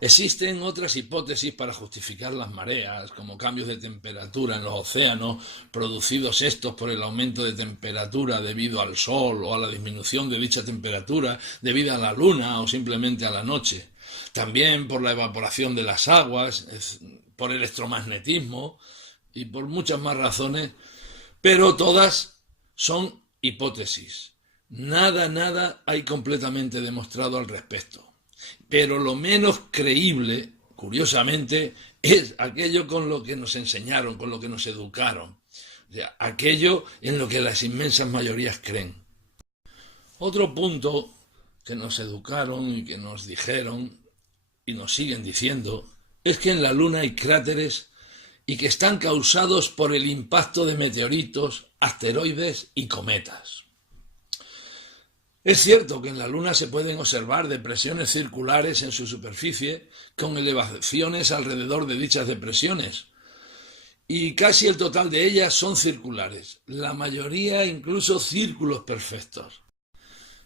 Existen otras hipótesis para justificar las mareas, como cambios de temperatura en los océanos, producidos estos por el aumento de temperatura debido al sol o a la disminución de dicha temperatura debido a la luna o simplemente a la noche. También por la evaporación de las aguas, por electromagnetismo y por muchas más razones, pero todas son hipótesis. Nada hay completamente demostrado al respecto. Pero lo menos creíble, curiosamente, es aquello con lo que nos enseñaron, con lo que nos educaron. O sea, aquello en lo que las inmensas mayorías creen. Otro punto que nos educaron y que nos dijeron y nos siguen diciendo es que en la Luna hay cráteres y que están causados por el impacto de meteoritos, asteroides y cometas. Es cierto que en la Luna se pueden observar depresiones circulares en su superficie con elevaciones alrededor de dichas depresiones, y casi el total de ellas son circulares, la mayoría incluso círculos perfectos.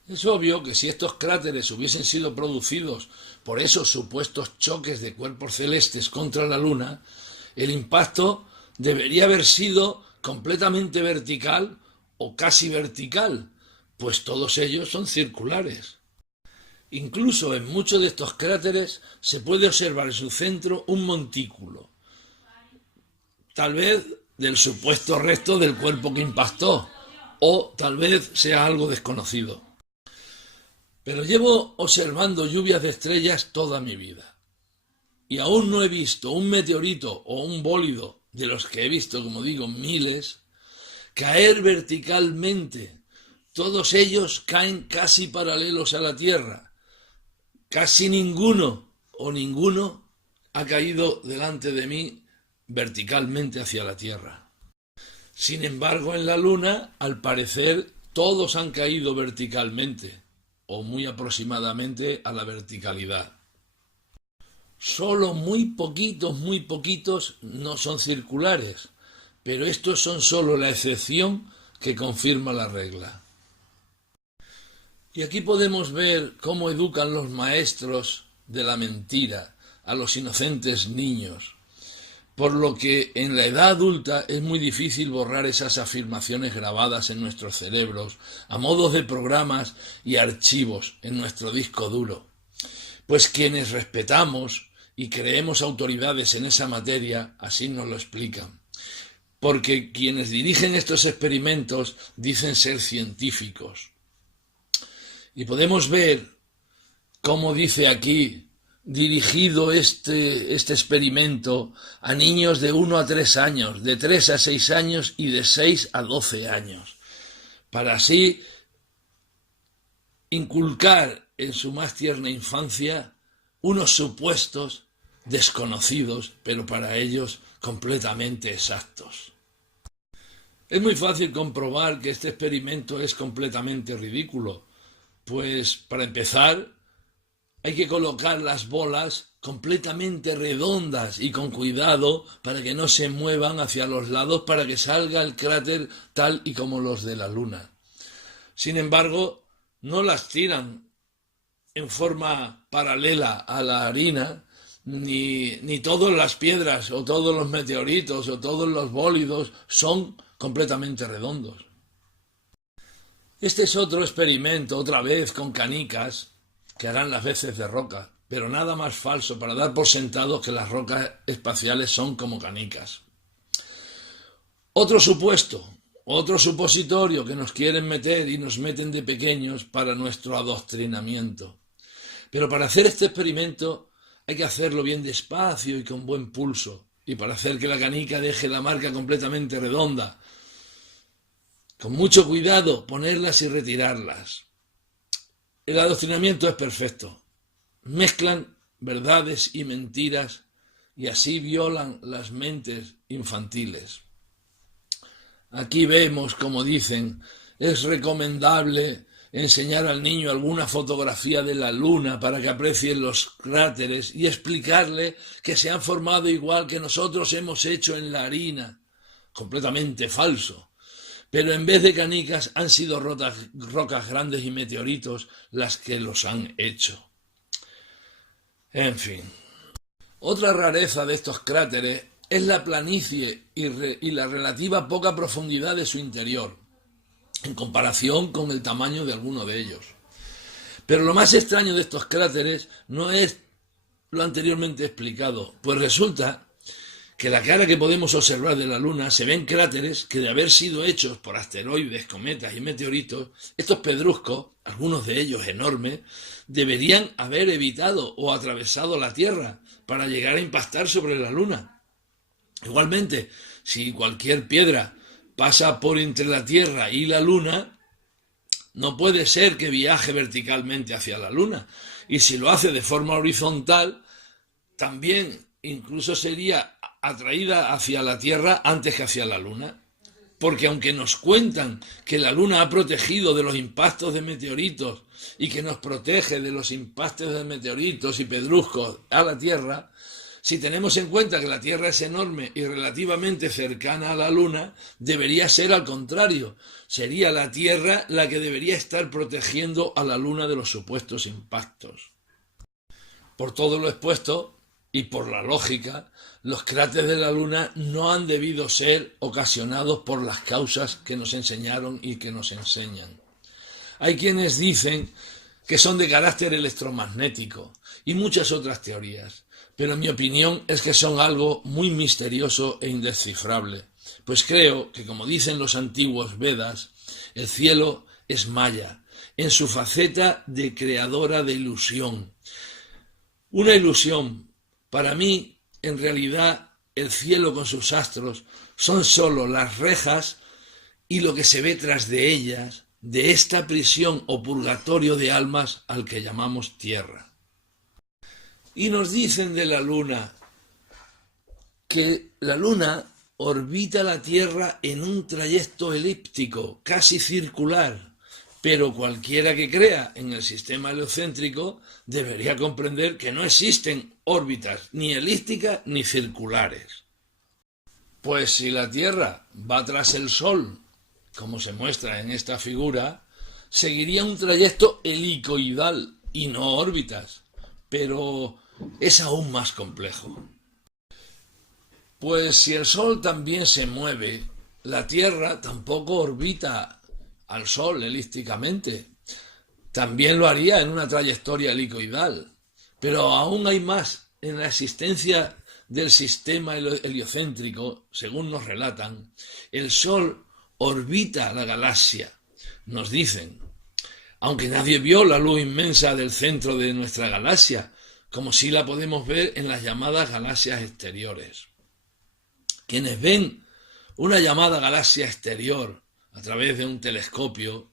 Es obvio que si estos cráteres hubiesen sido producidos por esos supuestos choques de cuerpos celestes contra la Luna, el impacto debería haber sido completamente vertical o casi vertical, pues todos ellos son circulares. Incluso en muchos de estos cráteres se puede observar en su centro un montículo, tal vez del supuesto resto del cuerpo que impactó, o tal vez sea algo desconocido. Pero llevo observando lluvias de estrellas toda mi vida, y aún no he visto un meteorito o un bólido, de los que he visto, como digo, miles, caer verticalmente. Todos ellos caen casi paralelos a la Tierra. Casi ninguno ha caído delante de mí verticalmente hacia la Tierra. Sin embargo, en la Luna, al parecer, todos han caído verticalmente, o muy aproximadamente a la verticalidad. Solo muy poquitos no son circulares, pero estos son solo la excepción que confirma la regla. Y aquí podemos ver cómo educan los maestros de la mentira a los inocentes niños, por lo que en la edad adulta es muy difícil borrar esas afirmaciones grabadas en nuestros cerebros a modo de programas y archivos en nuestro disco duro. Pues quienes respetamos y creemos autoridades en esa materia así nos lo explican. Porque quienes dirigen estos experimentos dicen ser científicos. Y podemos ver cómo dice aquí, dirigido este experimento a niños de 1 a 3 años, de 3 a 6 años y de 6 a 12 años, para así inculcar en su más tierna infancia unos supuestos desconocidos, pero para ellos completamente exactos. Es muy fácil comprobar que este experimento es completamente ridículo, pues para empezar hay que colocar las bolas completamente redondas y con cuidado para que no se muevan hacia los lados para que salga el cráter tal y como los de la Luna. Sin embargo, no las tiran en forma paralela a la harina, ni todas las piedras o todos los meteoritos o todos los bólidos son completamente redondos. Este es otro experimento, otra vez con canicas, que harán las veces de roca, pero nada más falso para dar por sentado que las rocas espaciales son como canicas. Otro supuesto, otro supositorio que nos quieren meter y nos meten de pequeños para nuestro adoctrinamiento. Pero para hacer este experimento hay que hacerlo bien despacio y con buen pulso. Y para hacer que la canica deje la marca completamente redonda, con mucho cuidado, ponerlas y retirarlas. El adoctrinamiento es perfecto. Mezclan verdades y mentiras y así violan las mentes infantiles. Aquí vemos, como dicen, es recomendable enseñar al niño alguna fotografía de la luna para que aprecie los cráteres y explicarle que se han formado igual que nosotros hemos hecho en la harina. Completamente falso. Pero en vez de canicas han sido rocas grandes y meteoritos las que los han hecho. En fin. Otra rareza de estos cráteres es la planicie y la relativa poca profundidad de su interior, en comparación con el tamaño de alguno de ellos. Pero lo más extraño de estos cráteres no es lo anteriormente explicado, pues resulta que la cara que podemos observar de la Luna se ven cráteres que, de haber sido hechos por asteroides, cometas y meteoritos, estos pedruscos, algunos de ellos enormes, deberían haber evitado o atravesado la Tierra para llegar a impactar sobre la Luna. Igualmente, si cualquier piedra pasa por entre la Tierra y la Luna, no puede ser que viaje verticalmente hacia la Luna. Y si lo hace de forma horizontal, también incluso sería atraída hacia la Tierra antes que hacia la Luna. Porque aunque nos cuentan que la Luna ha protegido de los impactos de meteoritos y que nos protege de los impactos de meteoritos y pedruscos a la Tierra, si tenemos en cuenta que la Tierra es enorme y relativamente cercana a la Luna, debería ser al contrario. Sería la Tierra la que debería estar protegiendo a la Luna de los supuestos impactos. Por todo lo expuesto, y por la lógica, los cráteres de la Luna no han debido ser ocasionados por las causas que nos enseñaron y que nos enseñan. Hay quienes dicen que son de carácter electromagnético y muchas otras teorías, pero mi opinión es que son algo muy misterioso e indescifrable, pues creo que, como dicen los antiguos Vedas, el cielo es Maya, en su faceta de creadora de ilusión. Una ilusión. Para mí, en realidad, el cielo con sus astros son sólo las rejas y lo que se ve tras de ellas, de esta prisión o purgatorio de almas al que llamamos tierra. Y nos dicen de la Luna que la Luna orbita la Tierra en un trayecto elíptico, casi circular, pero cualquiera que crea en el sistema heliocéntrico debería comprender que no existen órbitas ni elípticas ni circulares. Pues si la Tierra va tras el Sol, como se muestra en esta figura, seguiría un trayecto helicoidal y no órbitas, pero es aún más complejo. Pues si el Sol también se mueve, la Tierra tampoco orbita al Sol elípticamente. También lo haría en una trayectoria helicoidal. Pero aún hay más. En la existencia del sistema heliocéntrico, según nos relatan, el Sol orbita la galaxia, nos dicen, aunque nadie vio la luz inmensa del centro de nuestra galaxia, como sí la podemos ver en las llamadas galaxias exteriores. Quienes ven una llamada galaxia exterior a través de un telescopio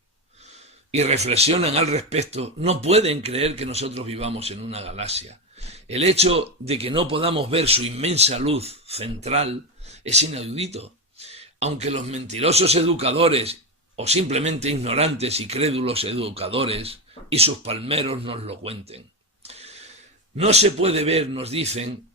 y reflexionan al respecto, no pueden creer que nosotros vivamos en una galaxia. El hecho de que no podamos ver su inmensa luz central es inaudito, aunque los mentirosos educadores o simplemente ignorantes y crédulos educadores y sus palmeros nos lo cuenten. No se puede ver, nos dicen,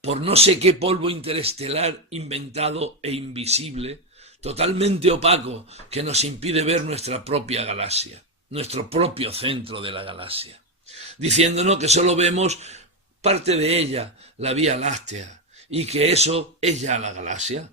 por no sé qué polvo interestelar inventado e invisible, totalmente opaco, que nos impide ver nuestra propia galaxia, nuestro propio centro de la galaxia, diciéndonos que solo vemos parte de ella, la Vía Láctea, y que eso es ya la galaxia.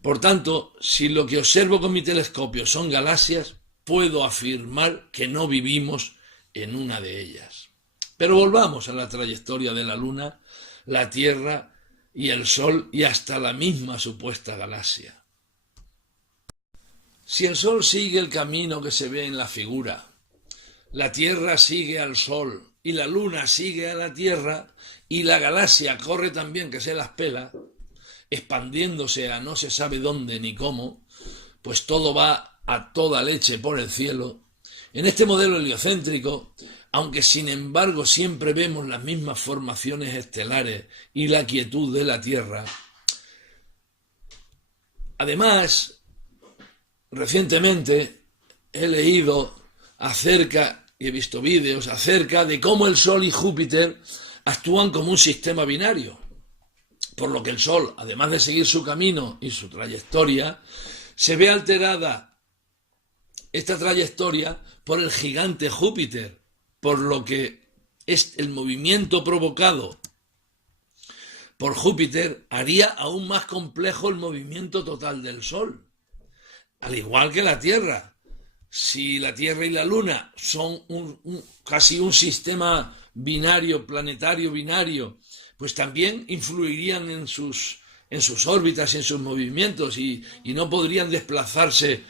Por tanto, si lo que observo con mi telescopio son galaxias, puedo afirmar que no vivimos en una de ellas. Pero volvamos a la trayectoria de la Luna, la Tierra y el Sol y hasta la misma supuesta galaxia. Si el Sol sigue el camino que se ve en la figura, la Tierra sigue al Sol y la Luna sigue a la Tierra y la galaxia corre también que se las pela, expandiéndose a no se sabe dónde ni cómo, pues todo va a toda leche por el cielo. En este modelo heliocéntrico, aunque sin embargo siempre vemos las mismas formaciones estelares y la quietud de la Tierra, además, recientemente he leído acerca y he visto vídeos acerca de cómo el Sol y Júpiter actúan como un sistema binario, por lo que el Sol, además de seguir su camino y su trayectoria, se ve alterada esta trayectoria por el gigante Júpiter, por lo que el movimiento provocado por Júpiter haría aún más complejo el movimiento total del Sol, al igual que la Tierra. Si la Tierra y la Luna son casi un sistema binario, planetario binario, pues también influirían en sus órbitas y en sus movimientos y no podrían desplazarse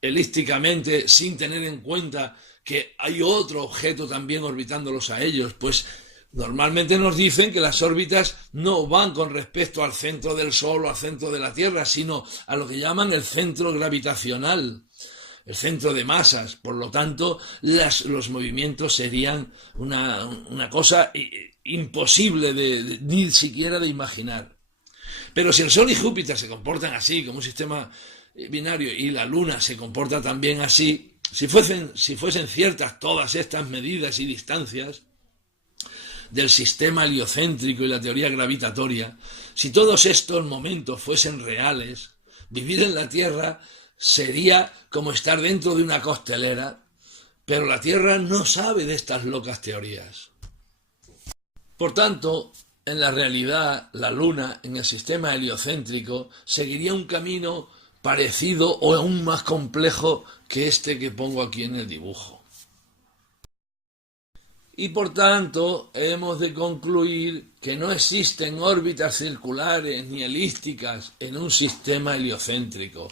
elípticamente sin tener en cuenta que hay otro objeto también orbitándolos a ellos. Pues normalmente nos dicen que las órbitas no van con respecto al centro del Sol o al centro de la Tierra, sino a lo que llaman el centro gravitacional, el centro de masas. Por lo tanto, los movimientos serían una cosa imposible ni siquiera de imaginar. Pero si el Sol y Júpiter se comportan así, como un sistema binario, y la Luna se comporta también así, si fuesen ciertas todas estas medidas y distancias del sistema heliocéntrico y la teoría gravitatoria, si todos estos momentos fuesen reales, vivir en la Tierra sería como estar dentro de una costelera, pero la Tierra no sabe de estas locas teorías. Por tanto, en la realidad, la Luna, en el sistema heliocéntrico, seguiría un camino parecido o aún más complejo que este que pongo aquí en el dibujo. Y por tanto, hemos de concluir que no existen órbitas circulares ni elípticas en un sistema heliocéntrico,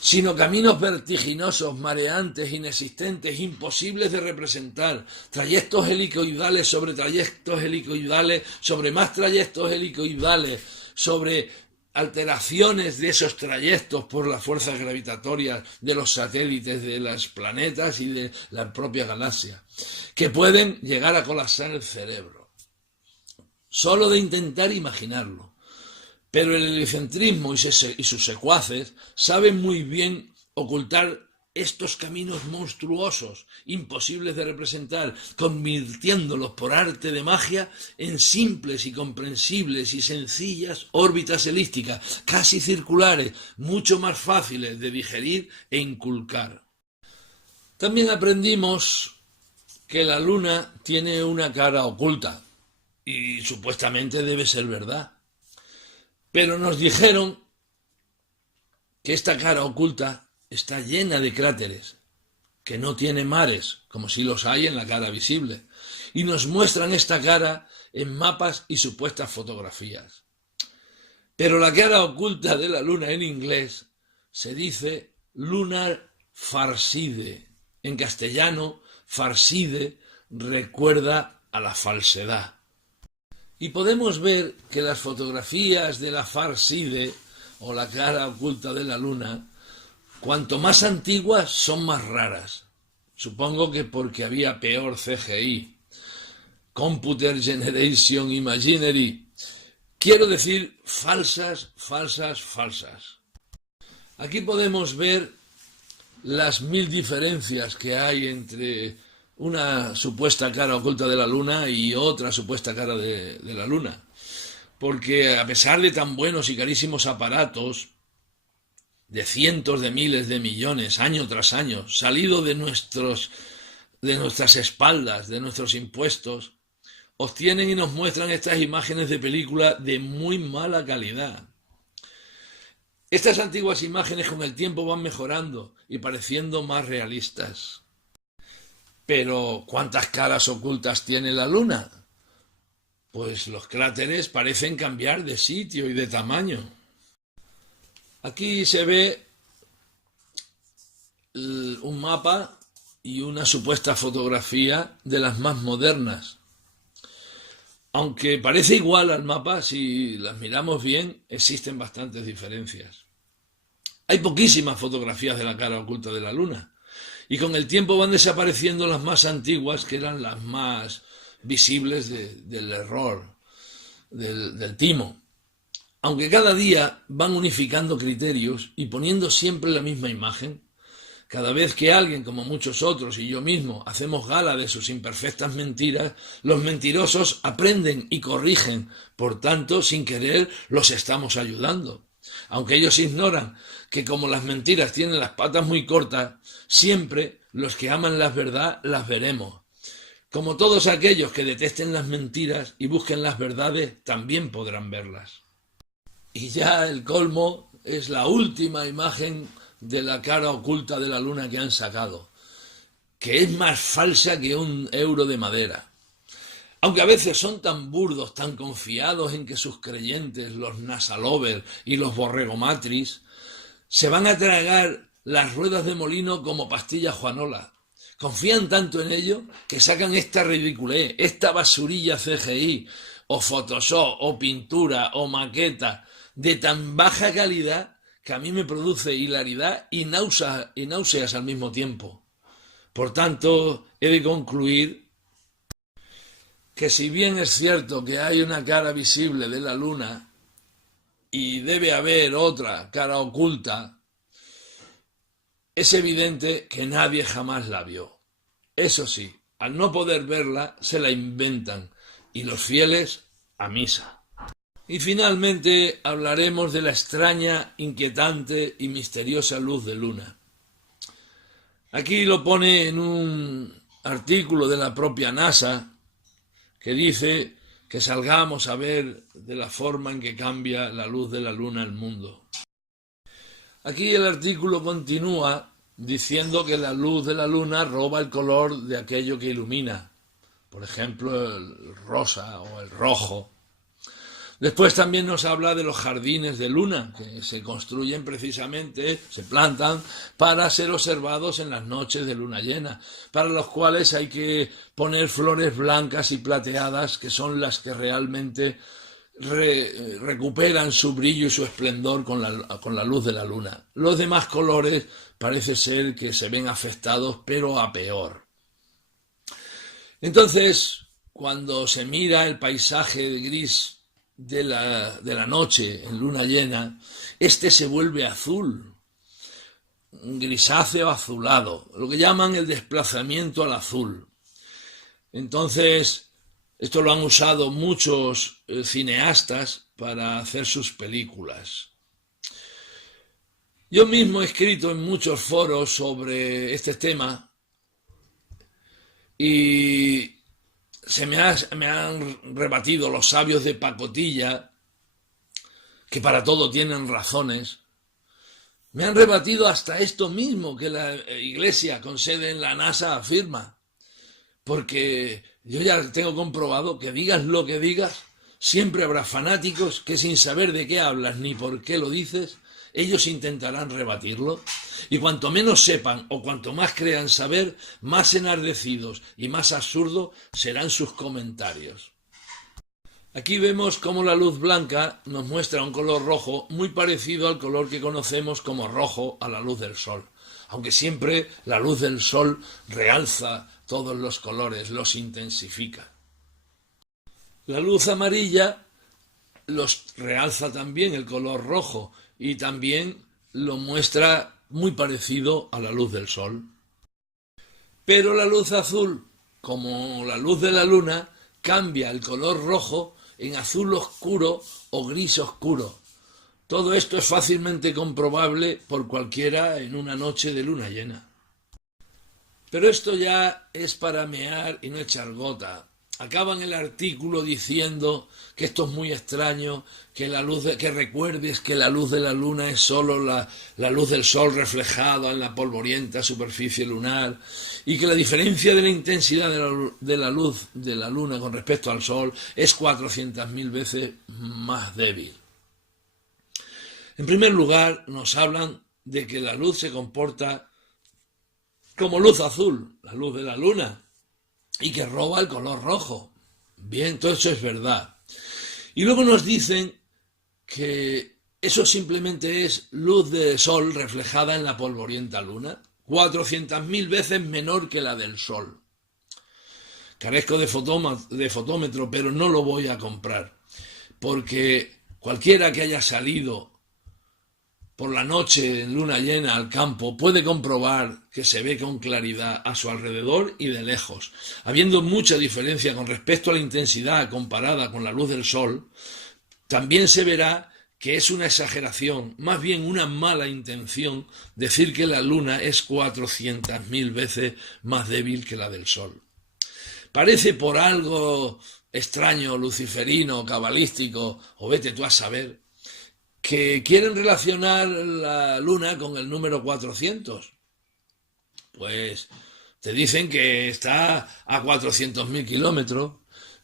sino caminos vertiginosos, mareantes, inexistentes, imposibles de representar, trayectos helicoidales sobre trayectos helicoidales, sobre más trayectos helicoidales, sobre alteraciones de esos trayectos por las fuerzas gravitatorias de los satélites de los planetas y de la propia galaxia, que pueden llegar a colapsar el cerebro, solo de intentar imaginarlo. Pero el heliocentrismo y sus secuaces saben muy bien ocultar estos caminos monstruosos, imposibles de representar, convirtiéndolos por arte de magia en simples y comprensibles y sencillas órbitas elípticas, casi circulares, mucho más fáciles de digerir e inculcar. También aprendimos que la Luna tiene una cara oculta, y supuestamente debe ser verdad. Pero nos dijeron que esta cara oculta está llena de cráteres, que no tiene mares, como si los hay en la cara visible, y nos muestran esta cara en mapas y supuestas fotografías. Pero la cara oculta de la Luna en inglés se dice Lunar Farside. En castellano, Farside recuerda a la falsedad. Y podemos ver que las fotografías de la Farside, o la cara oculta de la Luna, cuanto más antiguas son más raras. Supongo que porque había peor CGI, Computer Generation Imaginary. Quiero decir, falsas. Aquí podemos ver las 1000 diferencias que hay entre una supuesta cara oculta de la Luna y otra supuesta cara de la Luna. Porque a pesar de tan buenos y carísimos aparatos, de cientos de miles de millones, año tras año, salido de nuestras espaldas, de nuestros impuestos, obtienen y nos muestran estas imágenes de película de muy mala calidad. Estas antiguas imágenes con el tiempo van mejorando y pareciendo más realistas. Pero, ¿cuántas caras ocultas tiene la Luna? Pues los cráteres parecen cambiar de sitio y de tamaño. Aquí se ve un mapa y una supuesta fotografía de las más modernas. Aunque parece igual al mapa, si las miramos bien, existen bastantes diferencias. Hay poquísimas fotografías de la cara oculta de la Luna, y con el tiempo van desapareciendo las más antiguas, que eran las más visibles del error, del timo. Aunque cada día van unificando criterios y poniendo siempre la misma imagen, cada vez que alguien, como muchos otros y yo mismo, hacemos gala de sus imperfectas mentiras, los mentirosos aprenden y corrigen, por tanto, sin querer, los estamos ayudando. Aunque ellos ignoran que como las mentiras tienen las patas muy cortas, siempre los que aman la verdad las veremos. Como todos aquellos que detesten las mentiras y busquen las verdades, también podrán verlas. Y ya el colmo es la última imagen de la cara oculta de la Luna que han sacado, que es más falsa que un euro de madera. Aunque a veces son tan burdos, tan confiados en que sus creyentes, los nasalovers y los borregomatris, se van a tragar las ruedas de molino como pastillas Juanola. Confían tanto en ello que sacan esta ridiculez, esta basurilla CGI, o Photoshop, o pintura, o maqueta, de tan baja calidad que a mí me produce hilaridad y náuseas al mismo tiempo. Por tanto, he de concluir que si bien es cierto que hay una cara visible de la Luna y debe haber otra cara oculta, es evidente que nadie jamás la vio. Eso sí, al no poder verla, se la inventan, y los fieles a misa. Y finalmente hablaremos de la extraña, inquietante y misteriosa luz de luna. Aquí lo pone en un artículo de la propia NASA, que dice que salgamos a ver de la forma en que cambia la luz de la luna el mundo. Aquí el artículo continúa diciendo que la luz de la luna roba el color de aquello que ilumina, por ejemplo el rosa o el rojo. Después también nos habla de los jardines de luna, que se construyen precisamente, se plantan para ser observados en las noches de luna llena, para los cuales hay que poner flores blancas y plateadas, que son las que realmente recuperan su brillo y su esplendor con la luz de la luna. Los demás colores parece ser que se ven afectados, pero a peor. Entonces, cuando se mira el paisaje de gris de la noche en luna llena, este se vuelve azul, grisáceo azulado, lo que llaman el desplazamiento al azul. Entonces, esto lo han usado muchos cineastas para hacer sus películas. Yo mismo he escrito en muchos foros sobre este tema y me han rebatido los sabios de pacotilla, que para todo tienen razones. Me han rebatido hasta esto mismo que la Iglesia con sede en la NASA afirma, porque yo ya tengo comprobado que digas lo que digas, siempre habrá fanáticos que sin saber de qué hablas ni por qué lo dices, ellos intentarán rebatirlo, y cuanto menos sepan o cuanto más crean saber, más enardecidos y más absurdos serán sus comentarios. Aquí vemos cómo la luz blanca nos muestra un color rojo muy parecido al color que conocemos como rojo a la luz del sol, aunque siempre la luz del sol realza todos los colores, los intensifica. La luz amarilla los realza también el color rojo y también lo muestra muy parecido a la luz del sol. Pero la luz azul, como la luz de la luna, cambia el color rojo en azul oscuro o gris oscuro. Todo esto es fácilmente comprobable por cualquiera en una noche de luna llena. Pero esto ya es para mear y no echar gota. Acaban el artículo diciendo que esto es muy extraño, que recuerdes que la luz de la luna es solo la luz del sol reflejada en la polvorienta superficie lunar y que la diferencia de la intensidad de la luz de la luna con respecto al sol es 400.000 veces más débil. En primer lugar, nos hablan de que la luz se comporta como luz azul, la luz de la luna, y que roba el color rojo. Bien, todo eso es verdad. Y luego nos dicen que eso simplemente es luz de sol reflejada en la polvorienta luna, 400.000 veces menor que la del sol. Carezco de fotómetro, pero no lo voy a comprar, porque cualquiera que haya salido por la noche en luna llena al campo puede comprobar que se ve con claridad a su alrededor y de lejos. Habiendo mucha diferencia con respecto a la intensidad comparada con la luz del sol, también se verá que es una exageración, más bien una mala intención, decir que la luna es 400.000 veces más débil que la del sol. Parece por algo extraño, luciferino, cabalístico, o vete tú a saber, que quieren relacionar la luna con el número 400. Pues te dicen que está a 400.000 kilómetros,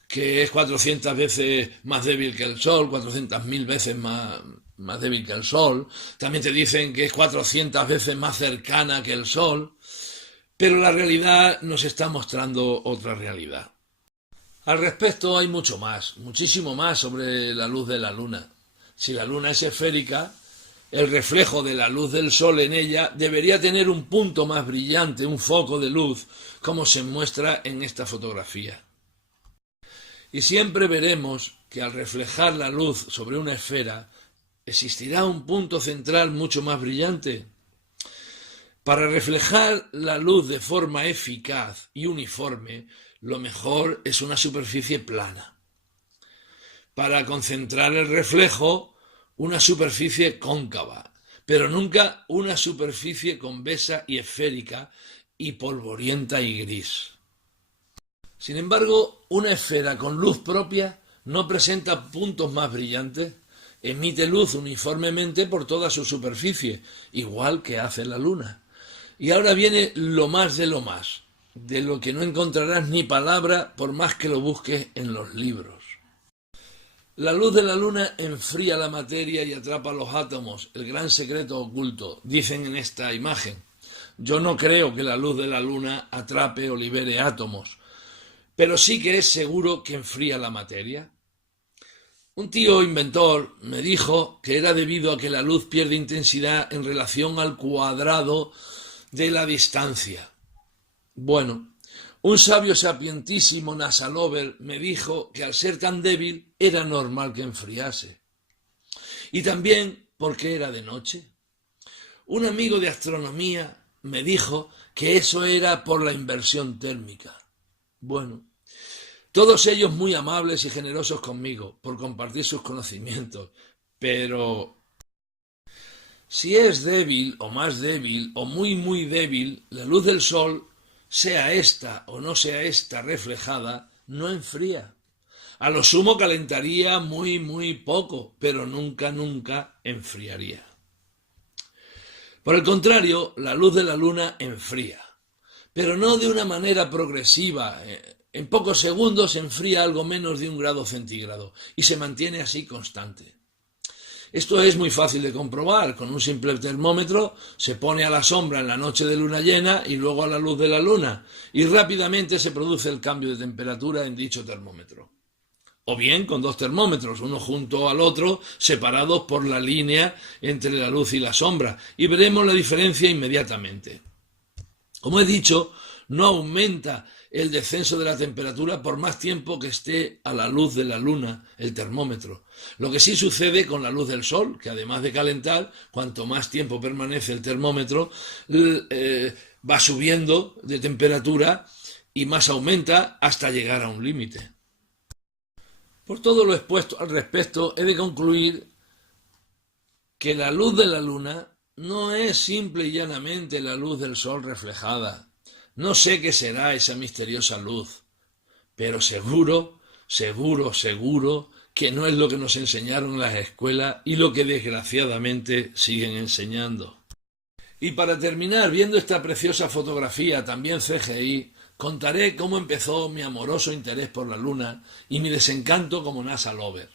que es 400 veces más débil que el Sol, 400.000 veces más débil que el Sol. También te dicen que es 400 veces más cercana que el Sol, pero la realidad nos está mostrando otra realidad. Al respecto hay mucho más, muchísimo más sobre la luz de la luna. Si la luna es esférica, el reflejo de la luz del sol en ella debería tener un punto más brillante, un foco de luz, como se muestra en esta fotografía. Y siempre veremos que al reflejar la luz sobre una esfera, existirá un punto central mucho más brillante. Para reflejar la luz de forma eficaz y uniforme, lo mejor es una superficie plana. Para concentrar el reflejo, una superficie cóncava, pero nunca una superficie convexa y esférica y polvorienta y gris. Sin embargo, una esfera con luz propia no presenta puntos más brillantes, emite luz uniformemente por toda su superficie, igual que hace la luna. Y ahora viene lo más, de lo que no encontrarás ni palabra por más que lo busques en los libros. La luz de la luna enfría la materia y atrapa los átomos, el gran secreto oculto, dicen en esta imagen. Yo no creo que la luz de la luna atrape o libere átomos, pero sí que es seguro que enfría la materia. Un tío inventor me dijo que era debido a que la luz pierde intensidad en relación al cuadrado de la distancia. Bueno, un sabio sapientísimo Nasalover me dijo que al ser tan débil era normal que enfriase. Y también porque era de noche. Un amigo de astronomía me dijo que eso era por la inversión térmica. Bueno, todos ellos muy amables y generosos conmigo por compartir sus conocimientos, pero si es débil o más débil o muy débil, la luz del sol, sea esta o no sea esta reflejada, no enfría. A lo sumo calentaría muy poco, pero nunca enfriaría. Por el contrario, la luz de la luna enfría, pero no de una manera progresiva. En pocos segundos enfría algo menos de 1 grado centígrado y se mantiene así constante. Esto es muy fácil de comprobar. Con un simple termómetro se pone a la sombra en la noche de luna llena y luego a la luz de la luna, y rápidamente se produce el cambio de temperatura en dicho termómetro. O bien con 2 termómetros, uno junto al otro, separados por la línea entre la luz y la sombra, y veremos la diferencia inmediatamente. Como he dicho, no aumenta el descenso de la temperatura por más tiempo que esté a la luz de la luna el termómetro. Lo que sí sucede con la luz del sol, que además de calentar, cuanto más tiempo permanece el termómetro, va subiendo de temperatura y más aumenta hasta llegar a un límite. Por todo lo expuesto al respecto, he de concluir que la luz de la luna no es simple y llanamente la luz del sol reflejada. No sé qué será esa misteriosa luz, pero seguro que no es lo que nos enseñaron en las escuelas y lo que desgraciadamente siguen enseñando. Y para terminar, viendo esta preciosa fotografía, también CGI, contaré cómo empezó mi amoroso interés por la luna y mi desencanto como NASA lover.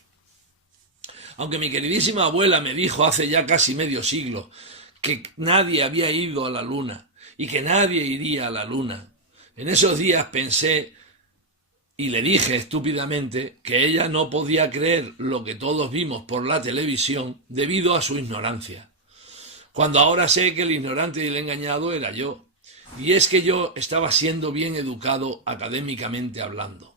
Aunque mi queridísima abuela me dijo hace ya casi medio siglo que nadie había ido a la luna y que nadie iría a la luna, En esos días pensé y le dije estúpidamente que ella no podía creer lo que todos vimos por la televisión debido a su ignorancia, cuando ahora sé que el ignorante y el engañado era yo, y es que yo estaba siendo bien educado académicamente hablando.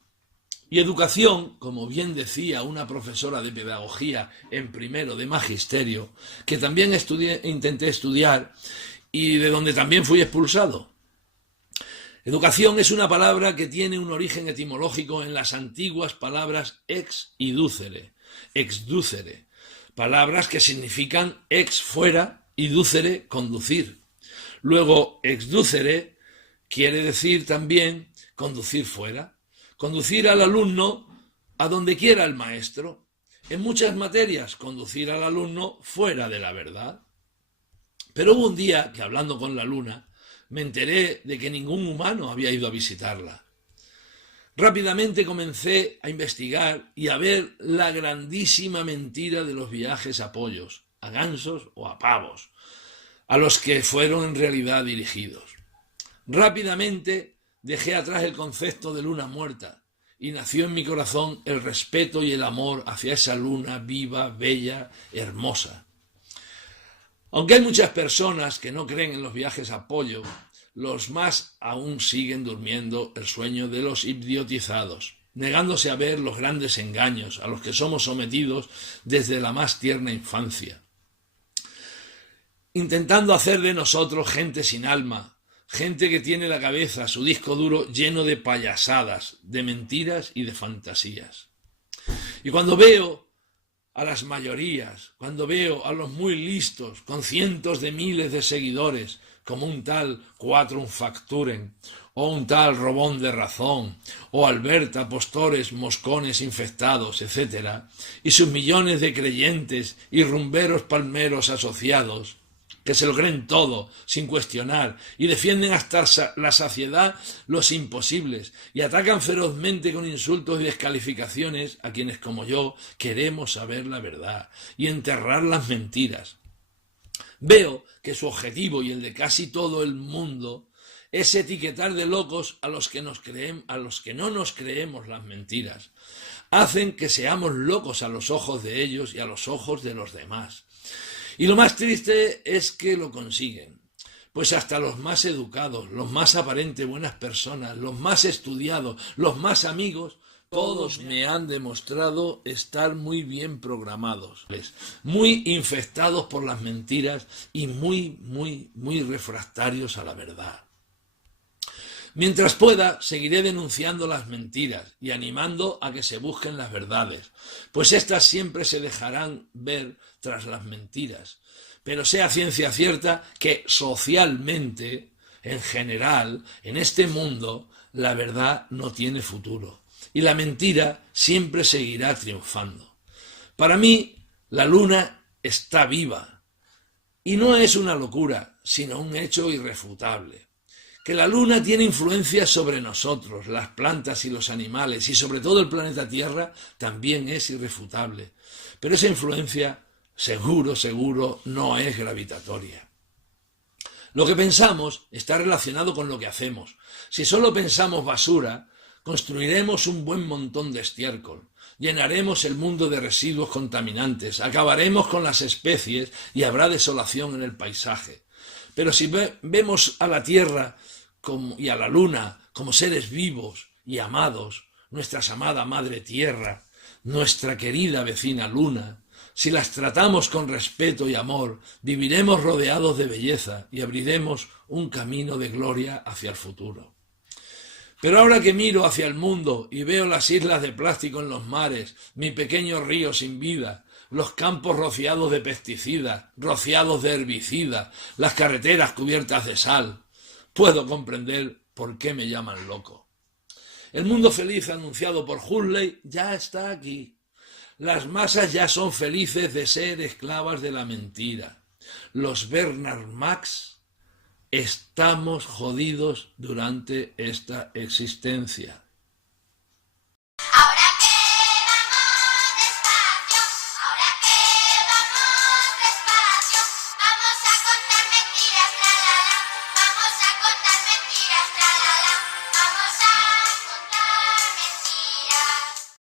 Y educación, como bien decía una profesora de pedagogía en primero de magisterio, que también intenté estudiar y de donde también fui expulsado. Educación es una palabra que tiene un origen etimológico en las antiguas palabras ex y ducere, exducere, palabras que significan ex fuera y ducere conducir. Luego exducere quiere decir también conducir fuera. Conducir al alumno a donde quiera el maestro. En muchas materias, conducir al alumno fuera de la verdad. Pero hubo un día que, hablando con la luna, me enteré de que ningún humano había ido a visitarla. Rápidamente comencé a investigar y a ver la grandísima mentira de los viajes a pollos, a gansos o a pavos, a los que fueron en realidad dirigidos. Rápidamente dejé atrás el concepto de luna muerta y nació en mi corazón el respeto y el amor hacia esa luna viva, bella, hermosa. Aunque hay muchas personas que no creen en los viajes a pollo, los más aún siguen durmiendo el sueño de los idiotizados, negándose a ver los grandes engaños a los que somos sometidos desde la más tierna infancia, intentando hacer de nosotros gente sin alma, gente que tiene la cabeza, su disco duro lleno de payasadas, de mentiras y de fantasías. Y cuando veo a las mayorías, cuando veo a los muy listos, con cientos de miles de seguidores, como un tal Quatrum Facturen, o un tal Robón de Razón, o Alberta, Postores, Moscones infectados, etc., y sus millones de creyentes y rumberos palmeros asociados, que se lo creen todo, sin cuestionar, y defienden hasta la saciedad los imposibles, y atacan ferozmente con insultos y descalificaciones a quienes, como yo, queremos saber la verdad y enterrar las mentiras. Veo que su objetivo y el de casi todo el mundo es etiquetar de locos a los que no nos creemos las mentiras. Hacen que seamos locos a los ojos de ellos y a los ojos de los demás. Y lo más triste es que lo consiguen, pues hasta los más educados, los más aparente buenas personas, los más estudiados, los más amigos, todos me han demostrado estar muy bien programados, muy infectados por las mentiras y muy refractarios a la verdad. Mientras pueda, seguiré denunciando las mentiras y animando a que se busquen las verdades, pues éstas siempre se dejarán ver tras las mentiras. Pero sea ciencia cierta que socialmente, en general, en este mundo, la verdad no tiene futuro y la mentira siempre seguirá triunfando. Para mí, la luna está viva y no es una locura, sino un hecho irrefutable. Que la luna tiene influencia sobre nosotros, las plantas y los animales, y sobre todo el planeta Tierra, también es irrefutable. Pero esa influencia, seguro, no es gravitatoria. Lo que pensamos está relacionado con lo que hacemos. Si solo pensamos basura, construiremos un buen montón de estiércol, llenaremos el mundo de residuos contaminantes, acabaremos con las especies y habrá desolación en el paisaje. Pero si vemos a la Tierra y a la Luna como seres vivos y amados, nuestra amada Madre Tierra, nuestra querida vecina Luna, si las tratamos con respeto y amor, viviremos rodeados de belleza y abriremos un camino de gloria hacia el futuro. Pero ahora que miro hacia el mundo y veo las islas de plástico en los mares, mi pequeño río sin vida, los campos rociados de pesticidas, rociados de herbicidas, las carreteras cubiertas de sal, puedo comprender por qué me llaman loco. El mundo feliz anunciado por Huxley ya está aquí. Las masas ya son felices de ser esclavas de la mentira. Los Bernard Marx estamos jodidos durante esta existencia.